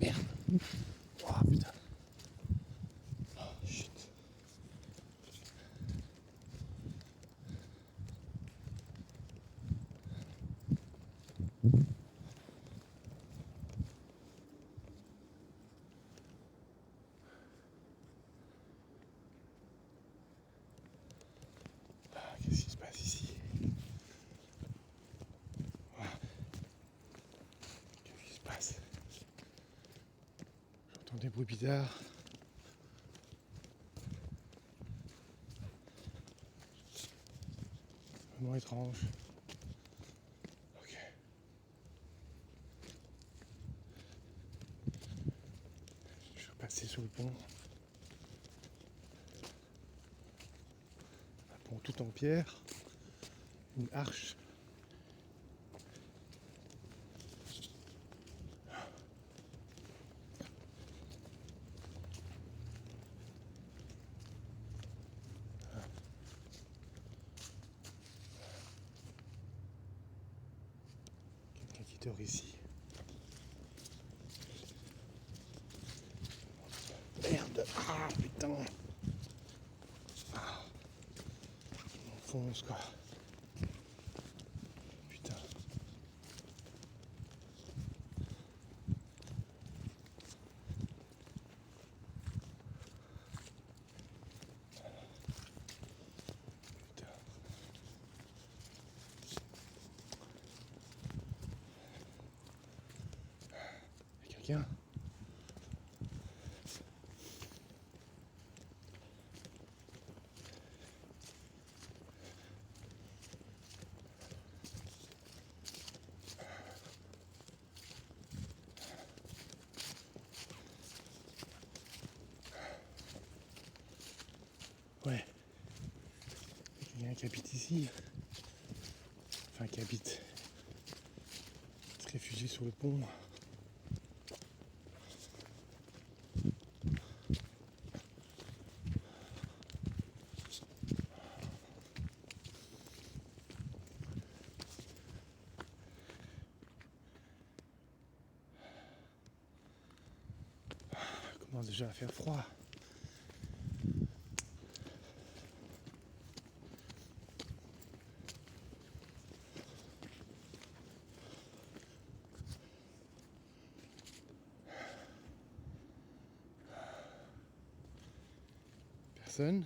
Merde. Oh putain. Oh, shit. Qu'est-ce qui se passe ici? Qu'est-ce qui se passe? J'entends des bruits bizarres. Vraiment étrange. Ok. Je vais repasser sur le pont. Un pont tout en pierre. Une arche. Quelqu'un qui dort ici. Merde. Ah putain. Ah. On fonce quoi. Putain. Putain. Y'a quelqu'un? Ouais. Quelqu'un qui habite ici. Enfin qui habite. Qui se réfugie sur le pont. Commence déjà à faire froid. Personne.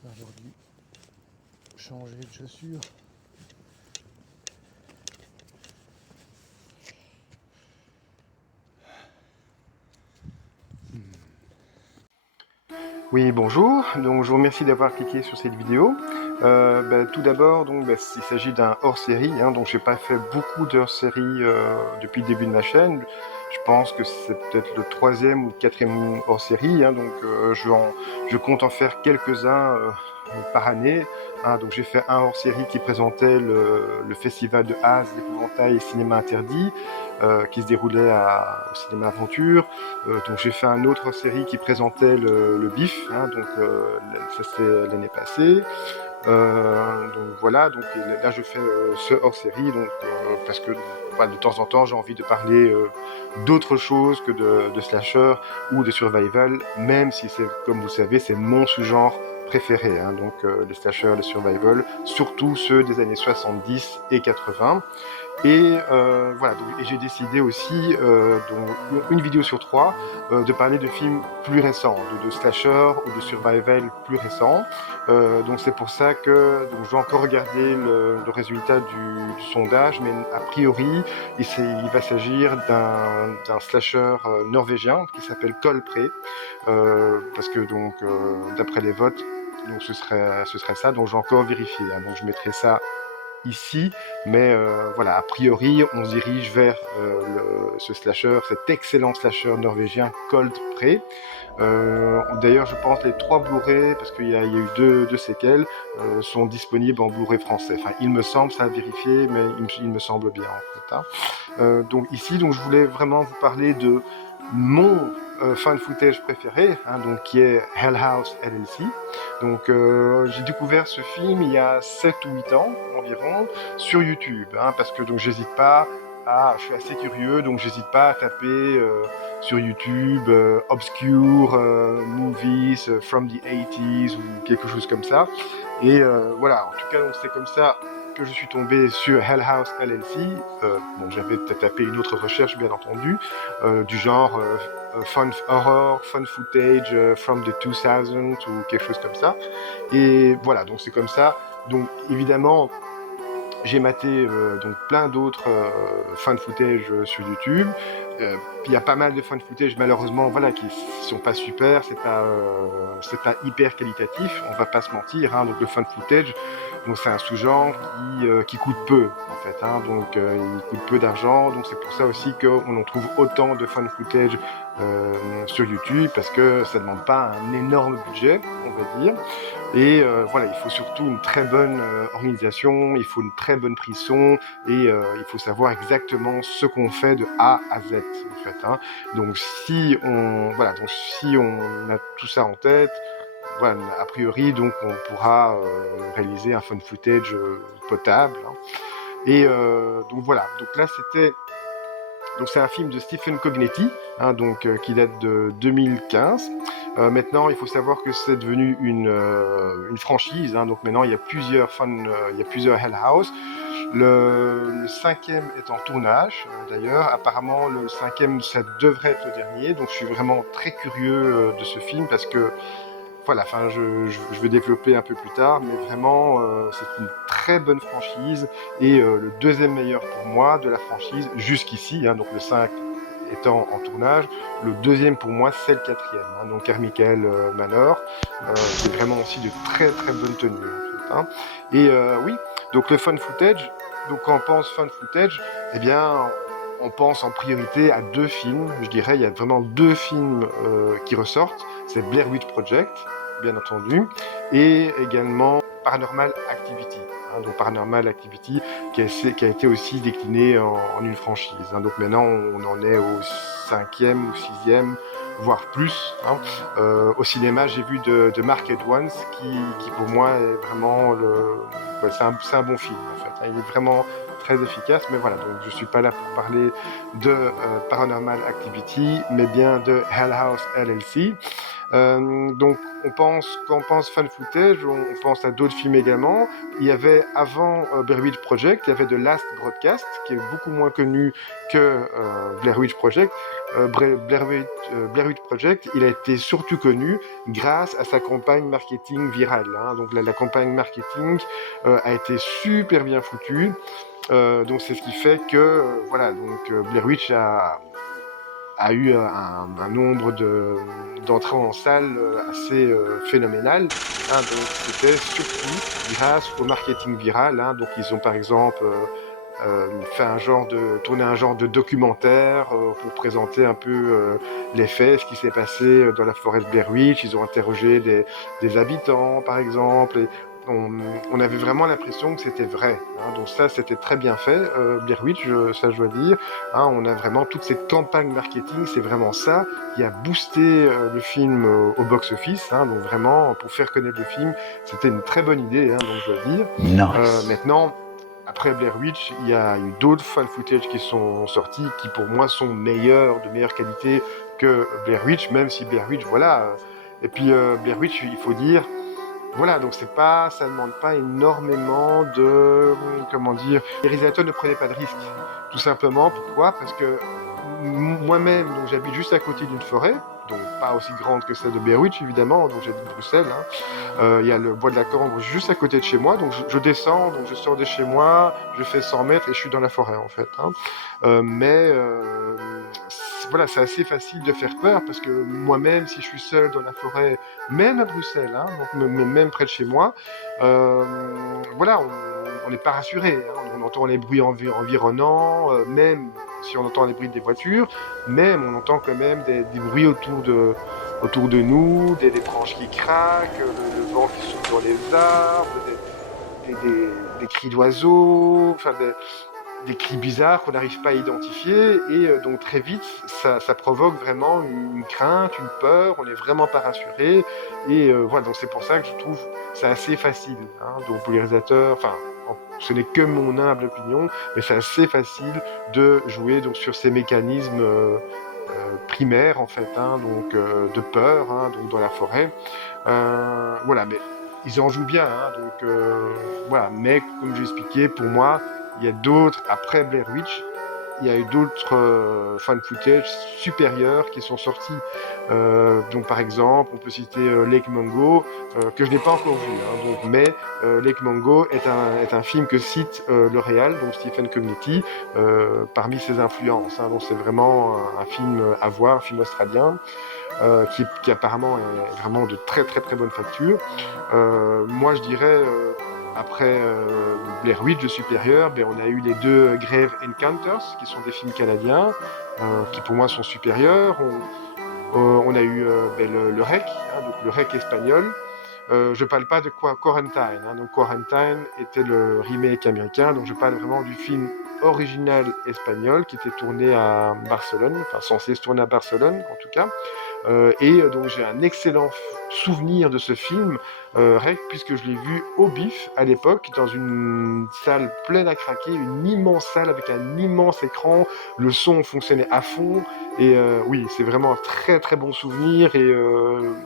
On va aujourd'hui changer de chaussures. Oui, bonjour. Donc, je vous remercie d'avoir cliqué sur cette vidéo. Tout d'abord, il s'agit d'un hors-série. Donc, j'ai pas fait beaucoup d'hors-série depuis le début de ma chaîne. Je pense que c'est peut-être le 3e ou 4e hors-série. Je compte en faire quelques-uns par année. Donc, j'ai fait un hors-série qui présentait le festival de Az, d'épouvantail et cinéma interdit, qui se déroulait au cinéma Aventure. Donc j'ai fait un autre série qui présentait le BIF, ça c'était l'année passée. Donc voilà, donc là je fais ce hors-série, parce que de temps en temps j'ai envie de parler d'autre chose que de slasher ou de survival, même si c'est, comme vous le savez, c'est mon sous-genre préféré, les slashers, les survival, surtout ceux des années 70 et 80. Et et j'ai décidé aussi, une vidéo sur 3, de parler de films plus récents, de slasher ou de survival plus récents. Donc c'est pour ça que je dois encore regarder le résultat du sondage, mais a priori, il va s'agir d'un slasher norvégien qui s'appelle Kolpré, parce que d'après les votes, ce serait ça. Donc je vais encore vérifier. Donc je mettrai ça ici, mais voilà, a priori, on se dirige vers ce slasher, cet excellent slasher norvégien Cold Prey. D'ailleurs, je pense les 3 Blu-ray, parce qu'il y a eu deux séquelles, sont disponibles en Blu-ray français. Enfin, il me semble, ça a vérifié, mais il me semble bien en fait. Hein. Donc ici, donc je voulais vraiment vous parler de mon fan footage préféré, hein, donc qui est Hell House LLC. Donc j'ai découvert ce film il y a 7 ou 8 ans environ sur YouTube, hein, parce que donc j'hésite pas je suis assez curieux, donc j'hésite pas à taper sur YouTube obscure movies from the 80s ou quelque chose comme ça. Et voilà, en tout cas, donc c'est comme ça que je suis tombé sur Hell House LLC. Bon, j'avais peut-être tapé une autre recherche, bien entendu, du genre fun horror, fun footage from the 2000 ou quelque chose comme ça. Et voilà, donc c'est comme ça. Donc évidemment, j'ai maté donc plein d'autres fan footage sur YouTube. Il y a pas mal de fan footage malheureusement voilà qui sont pas super, c'est pas hyper qualitatif, on va pas se mentir. Hein, donc le fan footage, donc c'est un sous-genre qui coûte peu en fait. Hein, donc il coûte peu d'argent, donc c'est pour ça aussi qu'on en trouve autant de fan footage sur YouTube parce que ça demande pas un énorme budget, on va dire. Et voilà, il faut surtout une très bonne organisation, il faut une très bonne prise son, et il faut savoir exactement ce qu'on fait de A à Z, en fait. Hein. Donc si on a tout ça en tête, voilà, a priori, donc on pourra réaliser un fun footage potable. Hein. Et donc voilà, donc là c'était donc c'est un film de Stephen Cognetti, hein, donc qui date de 2015. Maintenant, il faut savoir que c'est devenu une franchise. Hein, donc maintenant, il y a plusieurs il y a plusieurs Hell House. Le cinquième est en tournage. D'ailleurs, apparemment, le cinquième, ça devrait être le dernier. Donc, je suis vraiment très curieux de ce film parce que voilà, enfin, je vais développer un peu plus tard, mais vraiment, c'est une très bonne franchise et le deuxième meilleur pour moi de la franchise jusqu'ici, hein, donc le 5 étant en tournage, le deuxième pour moi c'est le quatrième, hein, donc Carmichael Manor, qui est vraiment aussi de très très bonne tenue en fait. Hein. Et oui, donc le fun footage, donc quand on pense fun footage, eh bien on pense en priorité à 2 films, je dirais, il y a vraiment 2 films qui ressortent, c'est Blair Witch Project, bien entendu, et également Paranormal Activity. Hein, donc Paranormal Activity qui a été aussi décliné en une franchise. Hein, donc maintenant on en est au 5e ou 6e, voire plus. Hein. Au cinéma, j'ai vu de Mark Edwards qui pour moi est vraiment c'est un bon film en fait. Hein, il est vraiment très efficace, mais voilà, donc je suis pas là pour parler de Paranormal Activity, mais bien de Hell House LLC. Donc quand on pense fan footage, on pense à d'autres films également. Il y avait avant Blair Witch Project, il y avait The Last Broadcast, qui est beaucoup moins connu que Blair Witch Project. Blair Witch Project, il a été surtout connu grâce à sa campagne marketing virale. Hein. Donc la campagne marketing a été super bien foutue. Donc c'est ce qui fait que voilà, donc Blair Witch a eu un nombre d'entrées en salle assez phénoménal. Hein, donc c'était surtout grâce au marketing viral. Hein, donc ils ont par exemple tourné un genre de documentaire pour présenter un peu les faits, ce qui s'est passé dans la forêt de Blair Witch. Ils ont interrogé des habitants par exemple. Et on avait vraiment l'impression que c'était vrai. Hein, donc ça, c'était très bien fait, Blair Witch, ça je dois dire. Hein, on a vraiment toute cette campagne marketing, c'est vraiment ça qui a boosté le film au box-office. Hein, donc vraiment, pour faire connaître le film, c'était une très bonne idée, hein, donc je dois dire. Nice. Maintenant, après Blair Witch, il y a eu d'autres fan footage qui sont sortis, qui pour moi sont meilleurs, de meilleure qualité que Blair Witch, même si Blair Witch, voilà. Et puis Blair Witch, il faut dire, voilà, donc ça ne demande pas énormément de, comment dire, les réalisateurs ne prenaient pas de risques. Tout simplement, pourquoi? Parce que moi-même, donc j'habite juste à côté d'une forêt, donc pas aussi grande que celle de Blair Witch évidemment, donc j'habite Bruxelles. Hein. Il y a le bois de la Cambre juste à côté de chez moi, donc je descends, donc je sors de chez moi, je fais 100 mètres et je suis dans la forêt en fait. Hein. Mais voilà, c'est assez facile de faire peur parce que moi-même, si je suis seul dans la forêt, même à Bruxelles, hein, donc même près de chez moi, voilà, on n'est pas rassuré, hein. On entend les bruits environnants, même si on entend les bruits des voitures, même on entend quand même des bruits autour de nous, des branches qui craquent, le vent qui souffle dans les arbres, des cris d'oiseaux, enfin des cris bizarres qu'on n'arrive pas à identifier, et donc très vite ça provoque vraiment une crainte, une peur, on n'est vraiment pas rassuré, et voilà, donc c'est pour ça que je trouve c'est assez facile, hein, donc pour les réalisateurs, enfin ce n'est que mon humble opinion, mais c'est assez facile de jouer donc sur ces mécanismes primaires en fait, hein, donc de peur, hein, donc dans la forêt. Voilà, mais ils en jouent bien, hein, donc voilà. Mais comme j'ai expliqué, pour moi, il y a d'autres, après Blair Witch, il y a eu d'autres fan footage supérieurs qui sont sortis. Donc par exemple, on peut citer Lake Mungo, que je n'ai pas encore vu, hein, donc, mais Lake Mungo est un film que cite le réal, donc Stephen Comnetti, parmi ses influences, hein, donc c'est vraiment un film à voir, un film australien. Qui apparemment est vraiment de très très très bonne facture. Moi je dirais, après Blair Witch de supérieur, ben, on a eu les deux Grave Encounters, qui sont des films canadiens, qui pour moi sont supérieurs. On a eu ben, le REC, hein, donc le REC espagnol. Je parle pas de Quarantine, hein, donc Quarantine était le remake américain, donc je parle vraiment du film original espagnol qui était tourné à Barcelone, enfin censé se tourner à Barcelone en tout cas. Donc j'ai un excellent souvenir de ce film, REC, puisque je l'ai vu au BIF à l'époque, dans une salle pleine à craquer, une immense salle avec un immense écran, le son fonctionnait à fond, et oui, c'est vraiment un très très bon souvenir, et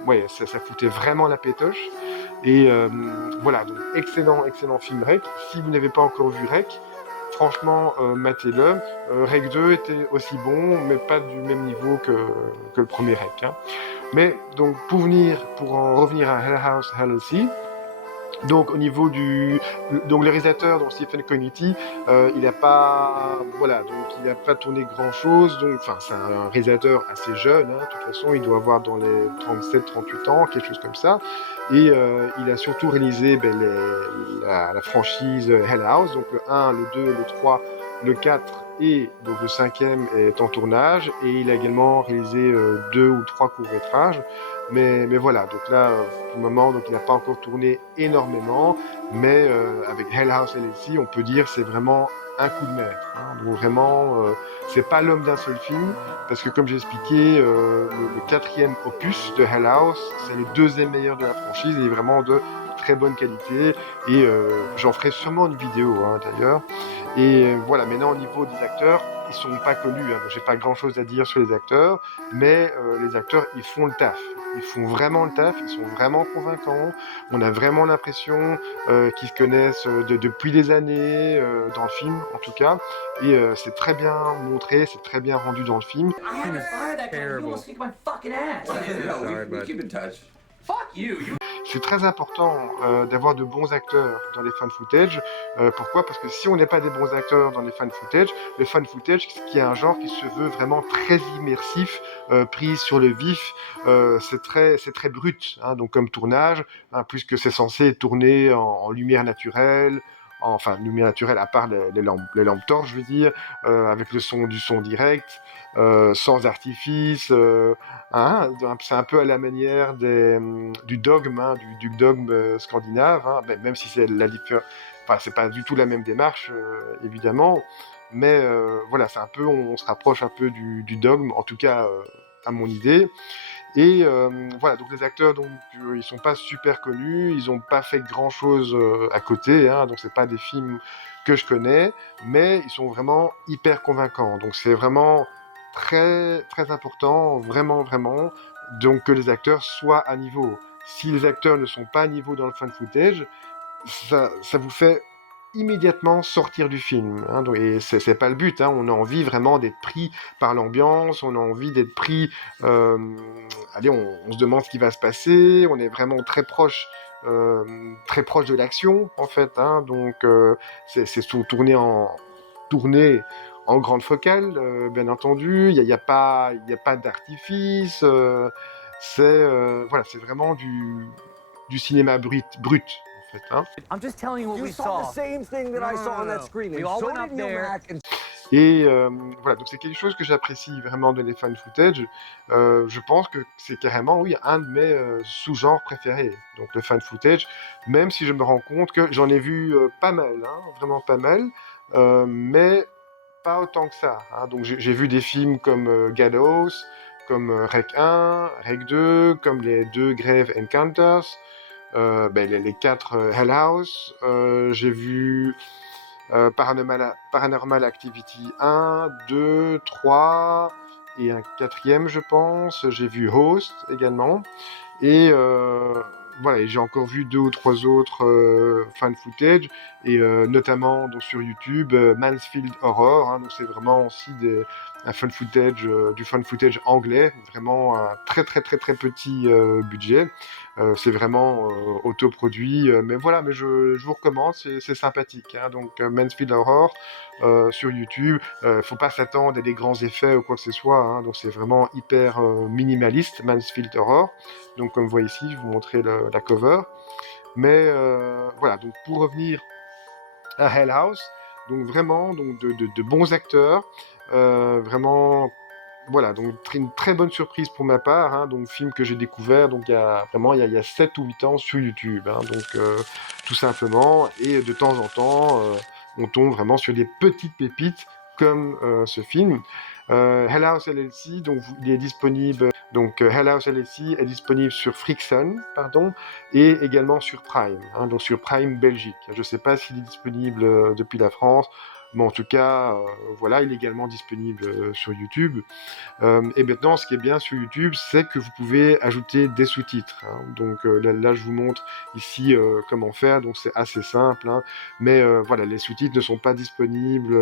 ouais, ça foutait vraiment la pétoche. Et voilà, donc excellent film REC. Si vous n'avez pas encore vu REC, franchement, matez-le. REC 2 était aussi bon, mais pas du même niveau que le premier REC, hein. Mais donc, pour en revenir à Hell House, Hell Sea, donc au niveau donc le réalisateur, donc Stephen Comnetti, il a pas, voilà, donc il a pas tourné grand chose, donc enfin c'est un réalisateur assez jeune, hein, de toute façon il doit avoir dans les 37-38 ans, quelque chose comme ça, et il a surtout réalisé ben, la franchise Hell House, donc le 1, le 2, le 3, le 4 et donc le 5e est en tournage, et il a également réalisé 2 ou 3 courts-métrages. Mais voilà, donc là, pour le moment, donc il n'a pas encore tourné énormément, mais avec Hell House LLC, on peut dire c'est vraiment un coup de maître, hein. Donc vraiment, c'est pas l'homme d'un seul film, parce que comme j'ai expliqué, le quatrième opus de Hell House, c'est le deuxième meilleur de la franchise, et il est vraiment de très bonne qualité, et j'en ferai sûrement une vidéo, hein, d'ailleurs. Et voilà, maintenant au niveau des acteurs, ils sont pas connus, hein, donc j'ai pas grand chose à dire sur les acteurs, mais les acteurs, ils font le taf. Ils font vraiment le taf, ils sont vraiment convaincants. On a vraiment l'impression qu'ils se connaissent depuis des années, dans le film en tout cas. Et c'est très bien montré, c'est très bien rendu dans le film. I had to fire that guy. You Terrible. almost kicked my fucking ass. Sorry, we bud. keep in touch. Fuck you. C'est très important d'avoir de bons acteurs dans les fan footage. Pourquoi? Parce que si on n'est pas des bons acteurs dans les fan footage, le fan footage, qui est un genre qui se veut vraiment très immersif, pris sur le vif, c'est très brut, hein, donc comme tournage, hein, puisque c'est censé tourner en lumière naturelle, enfin lumière naturelle à part les lampes torches, je veux dire, avec du son direct, sans artifice, hein, c'est un peu à la manière du dogme, hein, du dogme scandinave, hein, même si c'est enfin, c'est pas du tout la même démarche, évidemment, mais voilà, c'est un peu, on se rapproche un peu du dogme, en tout cas à mon idée. Et voilà, donc les acteurs, donc ils sont pas super connus, ils ont pas fait grand chose à côté, hein, donc c'est pas des films que je connais, mais ils sont vraiment hyper convaincants. Donc c'est vraiment très très important, vraiment, donc que les acteurs soient à niveau. Si les acteurs ne sont pas à niveau dans le fan footage, ça vous fait immédiatement sortir du film, hein, et c'est pas le but, hein. On a envie vraiment d'être pris par l'ambiance, on a envie d'être pris, allez, on se demande ce qui va se passer, on est vraiment très proche de l'action en fait, hein, donc c'est tourné en grande focale, bien entendu, il y a pas d'artifice, voilà, c'est vraiment du cinéma brut fait, hein. I'm just telling you what You we saw the saw. same thing that I saw on that screen, We and all so went did up Neil there. Mack, and Et voilà, donc c'est quelque chose que j'apprécie vraiment de les fan footage. Je pense que c'est carrément, oui, un de mes sous-genres préférés, donc le fan footage, même si je me rends compte que j'en ai vu pas mal, hein, vraiment pas mal, mais pas autant que ça, hein. Donc j'ai vu des films comme Gallows, comme Rec 1, Rec 2, comme les 2 Grave Encounters, les 4 Hell House, j'ai vu Paranormal Activity 1, 2, 3 et un quatrième, je pense. J'ai vu Host également. Et voilà, et j'ai encore vu 2 ou 3 autres fan footage, et notamment donc, sur YouTube, Mansfield Horror, hein, donc c'est vraiment aussi un fan footage, du fan footage anglais, vraiment un très très très très petit budget. C'est vraiment autoproduit, mais voilà, mais je vous recommande, c'est sympathique, hein, donc Mansfield Horror sur YouTube. Faut pas s'attendre à des grands effets ou quoi que ce soit, hein, donc c'est vraiment hyper minimaliste, Mansfield Horror. Donc comme vous voyez ici, je vous montrer la cover. Mais voilà, donc pour revenir à Hell House, donc vraiment donc de bons acteurs, vraiment voilà, donc une très bonne surprise pour ma part, hein, donc film que j'ai découvert donc il y a 7 ou 8 ans sur YouTube, hein, donc tout simplement, et de temps en temps on tombe vraiment sur des petites pépites comme ce film. Hell House LLC, donc il est disponible, donc Hell House LLC est disponible sur Frickson, pardon, et également sur Prime, hein, donc sur Prime Belgique. Je ne sais pas s'il est disponible depuis la France, mais en tout cas, voilà, il est également disponible sur YouTube. Et maintenant, ce qui est bien sur YouTube, c'est que vous pouvez ajouter des sous-titres, hein. Donc là, je vous montre ici comment faire, donc c'est assez simple, hein. Mais voilà, les sous-titres ne sont pas disponibles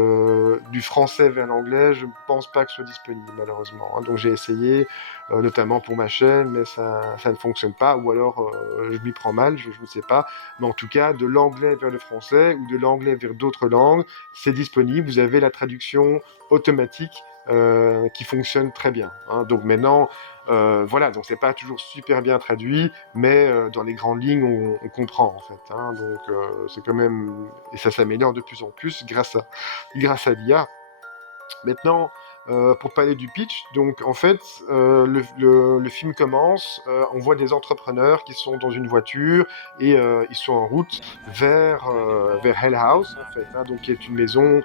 du français vers l'anglais, je ne pense pas que ce soit disponible malheureusement, hein. Donc j'ai essayé, notamment pour ma chaîne, mais ça ne fonctionne pas, ou alors je m'y prends mal, je ne sais pas. Mais en tout cas, de l'anglais vers le français, ou de l'anglais vers d'autres langues, c'est disponible, vous avez la traduction automatique qui fonctionne très bien, hein. Donc maintenant, voilà, donc c'est pas toujours super bien traduit, mais dans les grandes lignes, on comprend en fait, hein. Donc c'est quand même, et ça s'améliore de plus en plus grâce à l'IA. Maintenant, pour parler du pitch, donc en fait, le film commence, on voit des entrepreneurs qui sont dans une voiture et ils sont en route vers Hell House, en fait, hein, donc qui est une maison,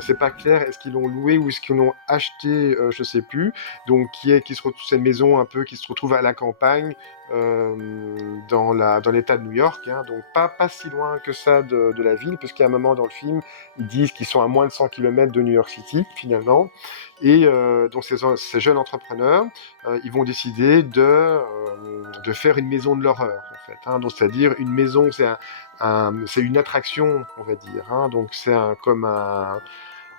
c'est pas clair, est-ce qu'ils l'ont louée ou est-ce qu'ils l'ont achetée, je sais plus, donc c'est une maison un peu qui se retrouve à la campagne, dans l'État de New York, hein, donc pas si loin que ça de la ville, parce qu'à un moment dans le film, ils disent qu'ils sont à moins de 100 km de New York City, finalement. Et donc ces jeunes entrepreneurs, ils vont décider de faire une maison de l'horreur, en fait, hein. Donc c'est-à-dire une maison, c'est une attraction, on va dire, hein. Donc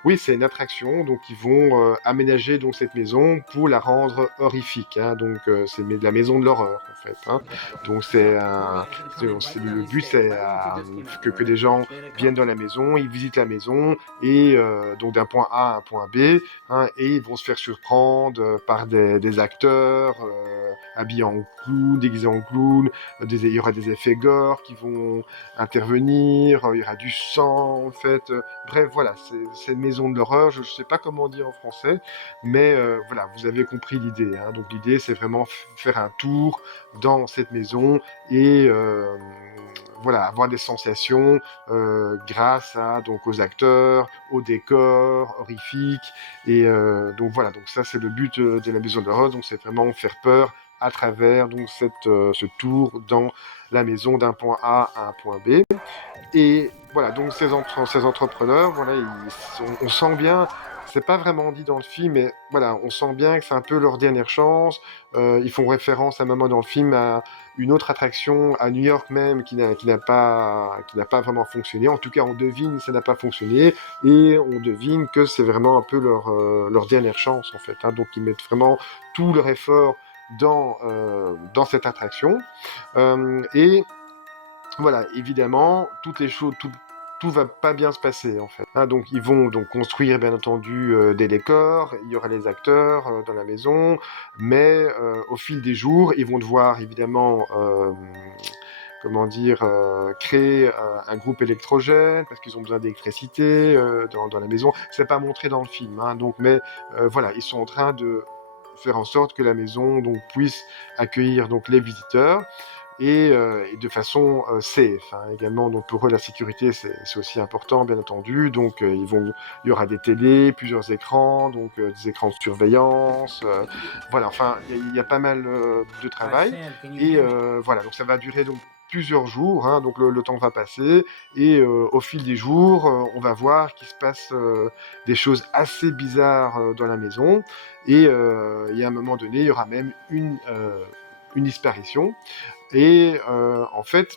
oui, c'est une attraction, donc ils vont aménager donc cette maison pour la rendre horrifique, hein. Donc c'est de la maison de l'horreur en fait, hein. Donc le but, c'est que des gens viennent dans la maison, ils visitent la maison et donc d'un point A à un point B, hein, et ils vont se faire surprendre par des acteurs habillés en clown, déguisés en clown, il y aura des effets gore qui vont intervenir, il y aura du sang en fait, bref voilà, c'est une maison de l'horreur, je ne sais pas comment dire en français, mais voilà, vous avez compris l'idée, hein. Donc l'idée, c'est vraiment faire un tour dans cette maison et voilà, avoir des sensations grâce donc aux acteurs, au décor horrifique, et donc voilà, donc ça c'est le but de la maison de l'horreur, donc c'est vraiment faire peur à travers donc ce tour dans la maison d'un point A à un point B. Et voilà, donc ces entrepreneurs, voilà, on sent bien, c'est pas vraiment dit dans le film, mais voilà, on sent bien que c'est un peu leur dernière chance. Ils font référence à un moment dans le film à une autre attraction à New York même qui n'a pas fonctionné. En tout cas, on devine que ça n'a pas fonctionné et on devine que c'est vraiment un peu leur dernière chance en fait, hein. Donc ils mettent vraiment tout leur effort dans cette attraction. Et voilà, évidemment, toutes les choses, tout va pas bien se passer en fait, hein. Donc ils vont donc construire bien entendu des décors, il y aura les acteurs dans la maison, mais au fil des jours, ils vont devoir évidemment comment dire, créer un groupe électrogène parce qu'ils ont besoin d'électricité dans la maison. C'est pas montré dans le film, hein, donc, mais voilà, ils sont en train de faire en sorte que la maison donc puisse accueillir donc les visiteurs et de façon safe, hein, également. Donc pour eux la sécurité c'est aussi important, bien entendu. Donc il y aura des télés, plusieurs écrans, donc des écrans de surveillance, voilà, enfin il y a pas mal de travail. Et voilà, donc ça va durer donc plusieurs jours, hein, donc le temps va passer et au fil des jours, on va voir qu'il se passe des choses assez bizarres dans la maison et à un moment donné, il y aura même une disparition. Et en fait,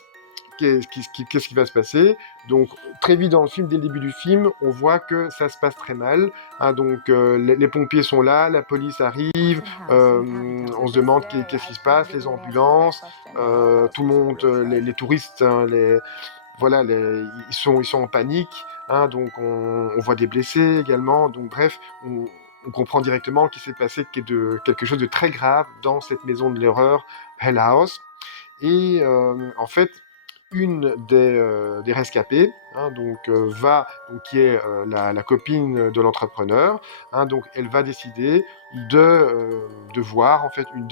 qu'est-ce qui va se passer? Donc, très vite dans le film, dès le début du film, on voit que ça se passe très mal, hein, donc, les pompiers sont là, la police arrive, on se demande qu'est-ce qui se passe, les ambulances, tout le monde, les touristes, hein, voilà, ils sont en panique, hein, donc on voit des blessés également. Donc bref, on comprend directement qu'il s'est passé quelque chose de très grave dans cette maison de l'horreur, Hell House. Et en fait, une des rescapées, hein, donc, qui est la copine de l'entrepreneur, hein, donc elle va décider de voir en fait une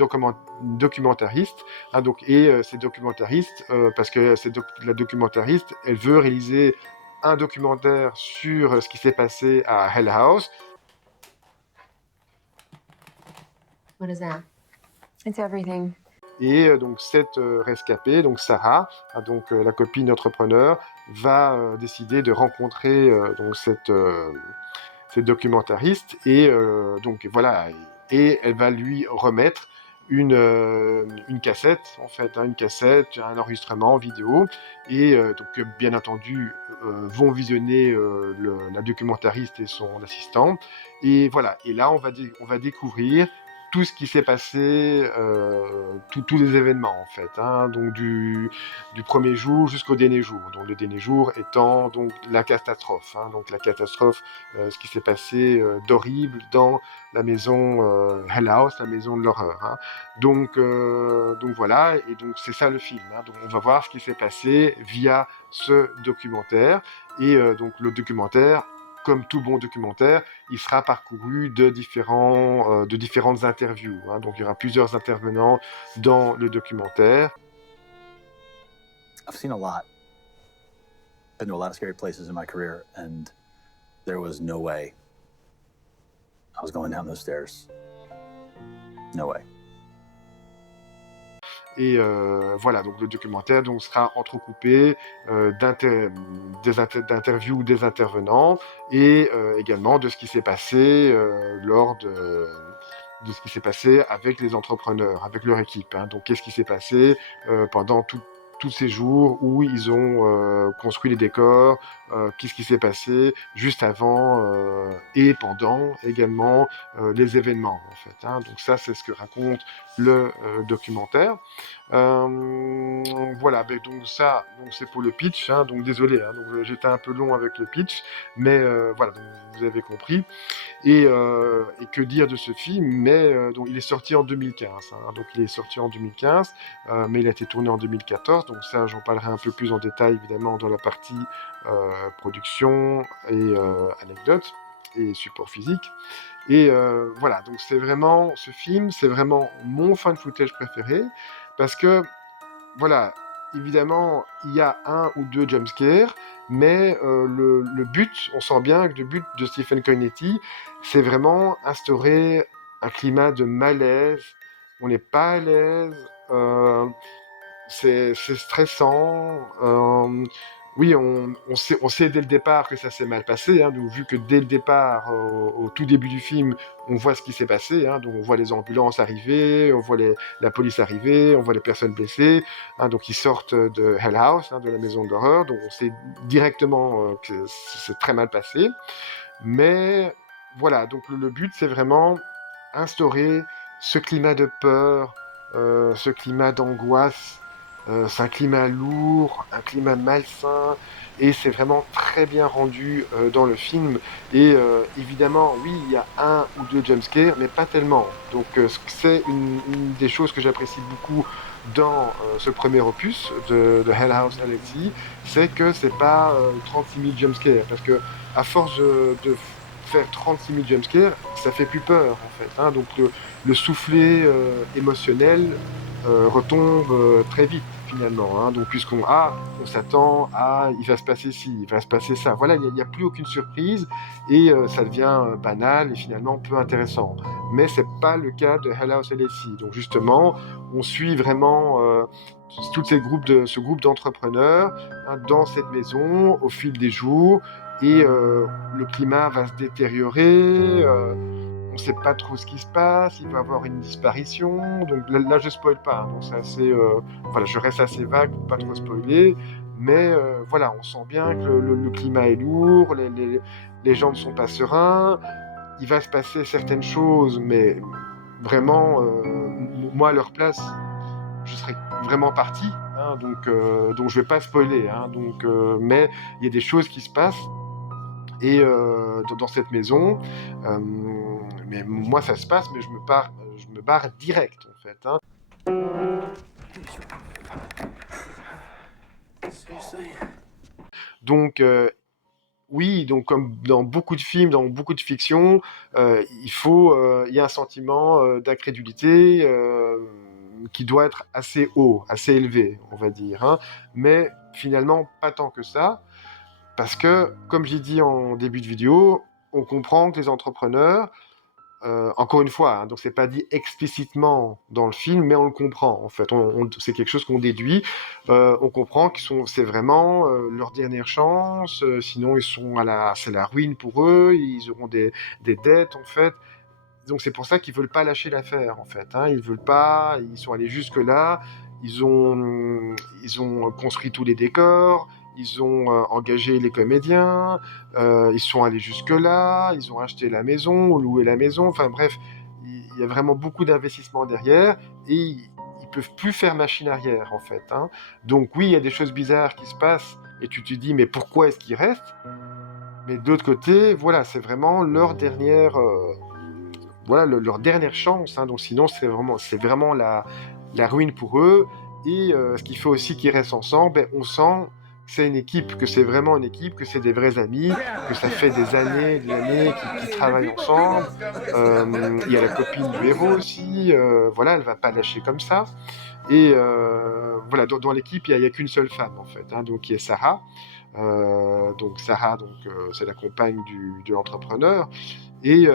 documentariste, hein, donc, et ces documentaristes, parce que la documentariste, elle veut réaliser un documentaire sur ce qui s'est passé à Hell House. What is that? It's everything. Et donc cette rescapée, donc Sarah, donc la copine entrepreneur, va décider de rencontrer donc cette documentariste et donc voilà, et elle va lui remettre une cassette en fait, hein, une cassette, un enregistrement vidéo et donc bien entendu vont visionner la documentariste et son assistant et voilà, et là on va découvrir tout ce qui s'est passé, tous les événements en fait, hein, donc du premier jour jusqu'au dernier jour. Donc le dernier jour étant donc la catastrophe, hein, donc la catastrophe, ce qui s'est passé d'horrible dans la maison Hell House, la maison de l'horreur. Hein. Donc voilà, et donc c'est ça le film. Hein. Donc on va voir ce qui s'est passé via ce documentaire et donc le documentaire. Comme tout bon documentaire, il sera parcouru de différentes interviews. Hein. Donc, il y aura plusieurs intervenants dans le documentaire. I've seen a lot. Been to a lot of scary places in my career, and there was no way I was going down those stairs. No way. Et voilà, donc le documentaire donc, sera entrecoupé d'interviews des intervenants et également de ce qui s'est passé lors de ce qui s'est passé avec les entrepreneurs, avec leur équipe. Hein. Donc, qu'est-ce qui s'est passé pendant tous ces jours où ils ont construit les décors, qu'est-ce qui s'est passé juste avant et pendant également les événements en fait. Hein. Donc ça c'est ce que raconte le documentaire. Voilà, ben donc ça, donc c'est pour le pitch. Hein, donc désolé, hein, donc j'étais un peu long avec le pitch, mais voilà, donc vous avez compris. Et que dire de ce film? Mais donc il est sorti en 2015. Hein, donc il est sorti en 2015, mais il a été tourné en 2014. Donc ça, j'en parlerai un peu plus en détail évidemment dans la partie production et anecdotes et support physique. Et voilà, donc c'est vraiment ce film, c'est vraiment mon fan footage préféré parce que voilà, évidemment il y a un ou deux jumpscares, mais le but, on sent bien que le but de Stephen Cogneti, c'est vraiment instaurer un climat de malaise. On n'est pas à l'aise, c'est stressant. Oui, on sait dès le départ que ça s'est mal passé, hein, donc vu que dès le départ, au tout début du film, on voit ce qui s'est passé, hein, donc on voit les ambulances arriver, on voit la police arriver, on voit les personnes blessées, hein, donc ils sortent de Hell House, hein, de la maison de l'horreur, donc on sait directement que c'est très mal passé, mais voilà, donc le but c'est vraiment instaurer ce climat de peur, ce climat d'angoisse. C'est un climat lourd, un climat malsain, et c'est vraiment très bien rendu dans le film. Et évidemment, oui, il y a un ou deux jumpscares, mais pas tellement. Donc c'est une des choses que j'apprécie beaucoup dans ce premier opus de Hell House LLC, c'est que c'est pas 36 000 jumpscares, parce que à force de faire 36 000 jumpscares, ça fait plus peur en fait, hein. Donc le soufflet émotionnel retombe très vite finalement, hein. Donc puisqu'on on s'attend à il va se passer ci, il va se passer ça, voilà, il n'y a plus aucune surprise et ça devient banal et finalement peu intéressant. Mais c'est pas le cas de Hell House LLC. Donc justement, on suit vraiment ce groupe d'entrepreneurs, hein, dans cette maison au fil des jours, et le climat va se détériorer. On ne sait pas trop ce qui se passe, il va y avoir une disparition. Donc là je spoil pas, hein, donc c'est assez, voilà, je reste assez vague pour pas trop spoiler. Mais voilà, on sent bien que le climat est lourd, les gens ne sont pas sereins. Il va se passer certaines choses, mais vraiment, moi à leur place, je serais vraiment parti, hein, donc je vais pas spoiler, hein, mais il y a des choses qui se passent et dans cette maison, mais moi ça se passe, mais je me barre direct en fait, hein. Donc oui, donc comme dans beaucoup de films, dans beaucoup de fiction, il y a un sentiment d'incrédulité qui doit être assez haut, assez élevé, on va dire, hein. Mais finalement, pas tant que ça, parce que, comme j'ai dit en début de vidéo, on comprend que les entrepreneurs, encore une fois, hein, donc c'est pas dit explicitement dans le film, mais on le comprend en fait. C'est quelque chose qu'on déduit. On comprend c'est vraiment leur dernière chance. Sinon, c'est la ruine pour eux. Ils auront des dettes en fait. Donc c'est pour ça qu'ils veulent pas lâcher l'affaire en fait, hein. Ils veulent pas. Ils sont allés jusque là. Ils ont construit tous les décors. Ils ont engagé les comédiens, ils sont allés jusque-là, ils ont acheté la maison, ou loué la maison, enfin bref, il y a vraiment beaucoup d'investissement derrière, et ils peuvent plus faire machine arrière, en fait, hein. Donc oui, il y a des choses bizarres qui se passent, et tu te dis, mais pourquoi est-ce qu'ils restent? Mais d'autre côté, voilà, c'est vraiment leur dernière, leur dernière chance, hein. Donc sinon, c'est vraiment la ruine pour eux, et ce qui fait aussi qu'ils restent ensemble, ben, on sent c'est une équipe, que c'est vraiment une équipe, que c'est des vrais amis, que ça fait des années qu'ils travaillent ensemble. Il y a la copine du héros aussi, voilà, elle va pas lâcher comme ça. Et voilà, dans l'équipe, il y a qu'une seule femme en fait, hein, donc qui est Sarah. Donc Sarah, c'est la compagne de l'entrepreneur. Et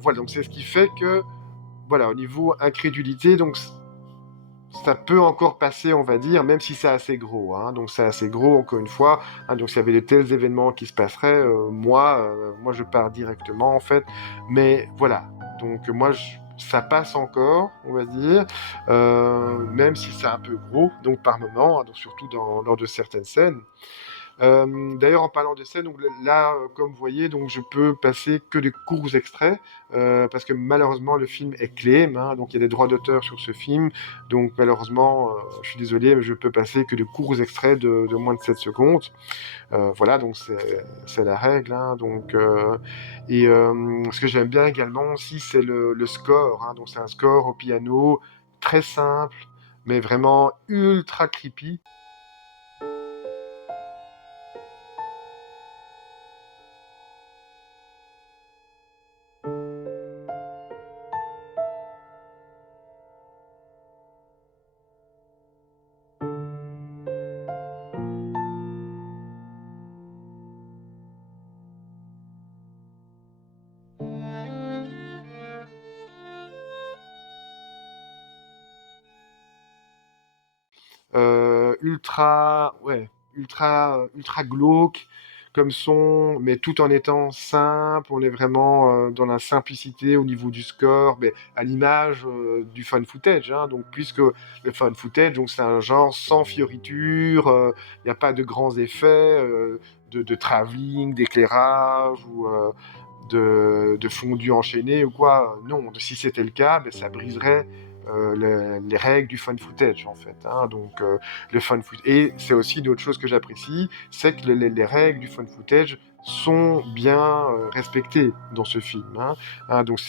voilà, donc c'est ce qui fait que, voilà, au niveau incrédulité, donc ça peut encore passer, on va dire, même si c'est assez gros, hein. Donc c'est assez gros, encore une fois, hein. Donc s'il y avait de tels événements qui se passeraient, moi je pars directement, en fait. Mais voilà, donc ça passe encore, on va dire, même si c'est un peu gros, donc par moment, hein, donc surtout lors de certaines scènes. D'ailleurs, en parlant de scènes, donc là, comme vous voyez, donc je peux passer que des courts extraits, parce que malheureusement le film est clé, hein, donc il y a des droits d'auteur sur ce film, donc malheureusement, je suis désolé, mais je peux passer que de courts extraits de moins de 7 secondes. Voilà, donc c'est la règle, hein, et ce que j'aime bien également aussi, c'est le score, hein, donc c'est un score au piano très simple, mais vraiment ultra creepy. Ultra glauque comme son, mais tout en étant simple. On est vraiment dans la simplicité au niveau du score, mais à l'image du fan footage, hein. Donc, puisque le fan footage, donc c'est un genre sans fioriture, il n'y a pas de grands effets de travelling, d'éclairage ou de fondu enchaîné ou quoi. Non, si c'était le cas, ben, ça briserait les règles du fun footage en fait. Hein. Donc le fun footage, et c'est aussi une autre chose que j'apprécie, c'est que les règles du fun footage sont bien respectées dans ce film. Hein. Hein, donc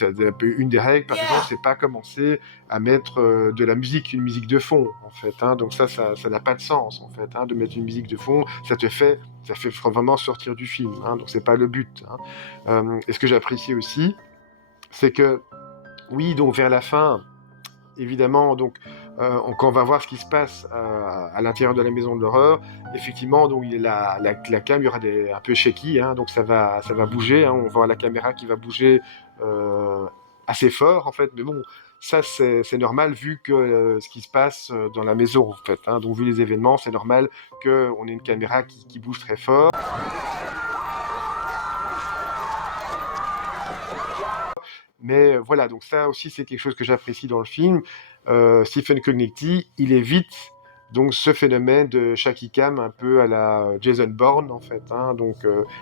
une des règles, par exemple, c'est pas commencer à mettre de la musique, une musique de fond en fait. Hein. Donc ça n'a pas de sens en fait. Hein, de mettre une musique de fond, ça fait vraiment sortir du film. Hein. Donc c'est pas le but. Hein. Et ce que j'apprécie aussi, c'est que oui, donc vers la fin, évidemment, donc quand on va voir ce qui se passe à l'intérieur de la maison de l'horreur, effectivement, donc la cam, il y aura un peu shaky, hein, donc ça va bouger, hein, on voit la caméra qui va bouger assez fort en fait, mais bon, ça c'est normal vu que ce qui se passe dans la maison en fait, hein, donc vu les événements, c'est normal qu'on ait une caméra qui bouge très fort. Mais voilà, donc ça aussi c'est quelque chose que j'apprécie dans le film. Stephen Cognetti, il évite donc ce phénomène de shaky cam un peu à la Jason Bourne en fait. Hein, donc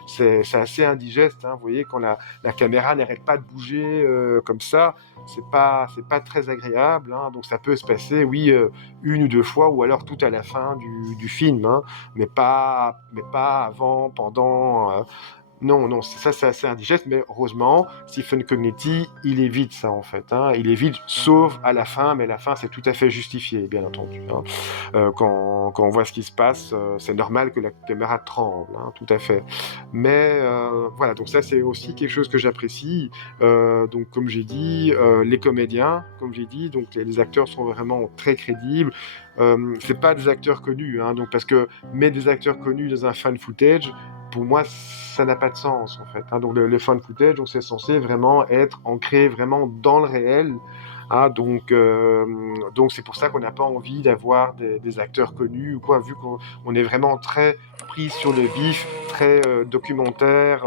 c'est assez indigeste. Hein, vous voyez quand la caméra n'arrête pas de bouger comme ça, c'est pas très agréable. Hein, donc ça peut se passer, oui, une ou deux fois ou alors tout à la fin du film, hein, mais pas avant, pendant. Non, ça c'est assez indigeste, mais heureusement, Stephen Cognetti, il évite ça en fait. Hein. Il évite, sauf à la fin, mais la fin c'est tout à fait justifié, bien entendu. Hein. Quand on voit ce qui se passe, c'est normal que la caméra tremble, hein, tout à fait. Mais voilà, donc ça c'est aussi quelque chose que j'apprécie. Donc comme j'ai dit, les comédiens, comme j'ai dit, donc les acteurs sont vraiment très crédibles. C'est pas des acteurs connus, hein, donc parce que mettre des acteurs connus dans un fan footage, pour moi, ça n'a pas de sens en fait. Hein. Donc le fan footage, donc c'est censé vraiment être ancré vraiment dans le réel. Hein. Donc c'est pour ça qu'on n'a pas envie d'avoir des acteurs connus ou quoi, vu qu'on est vraiment très pris sur le vif, très documentaire,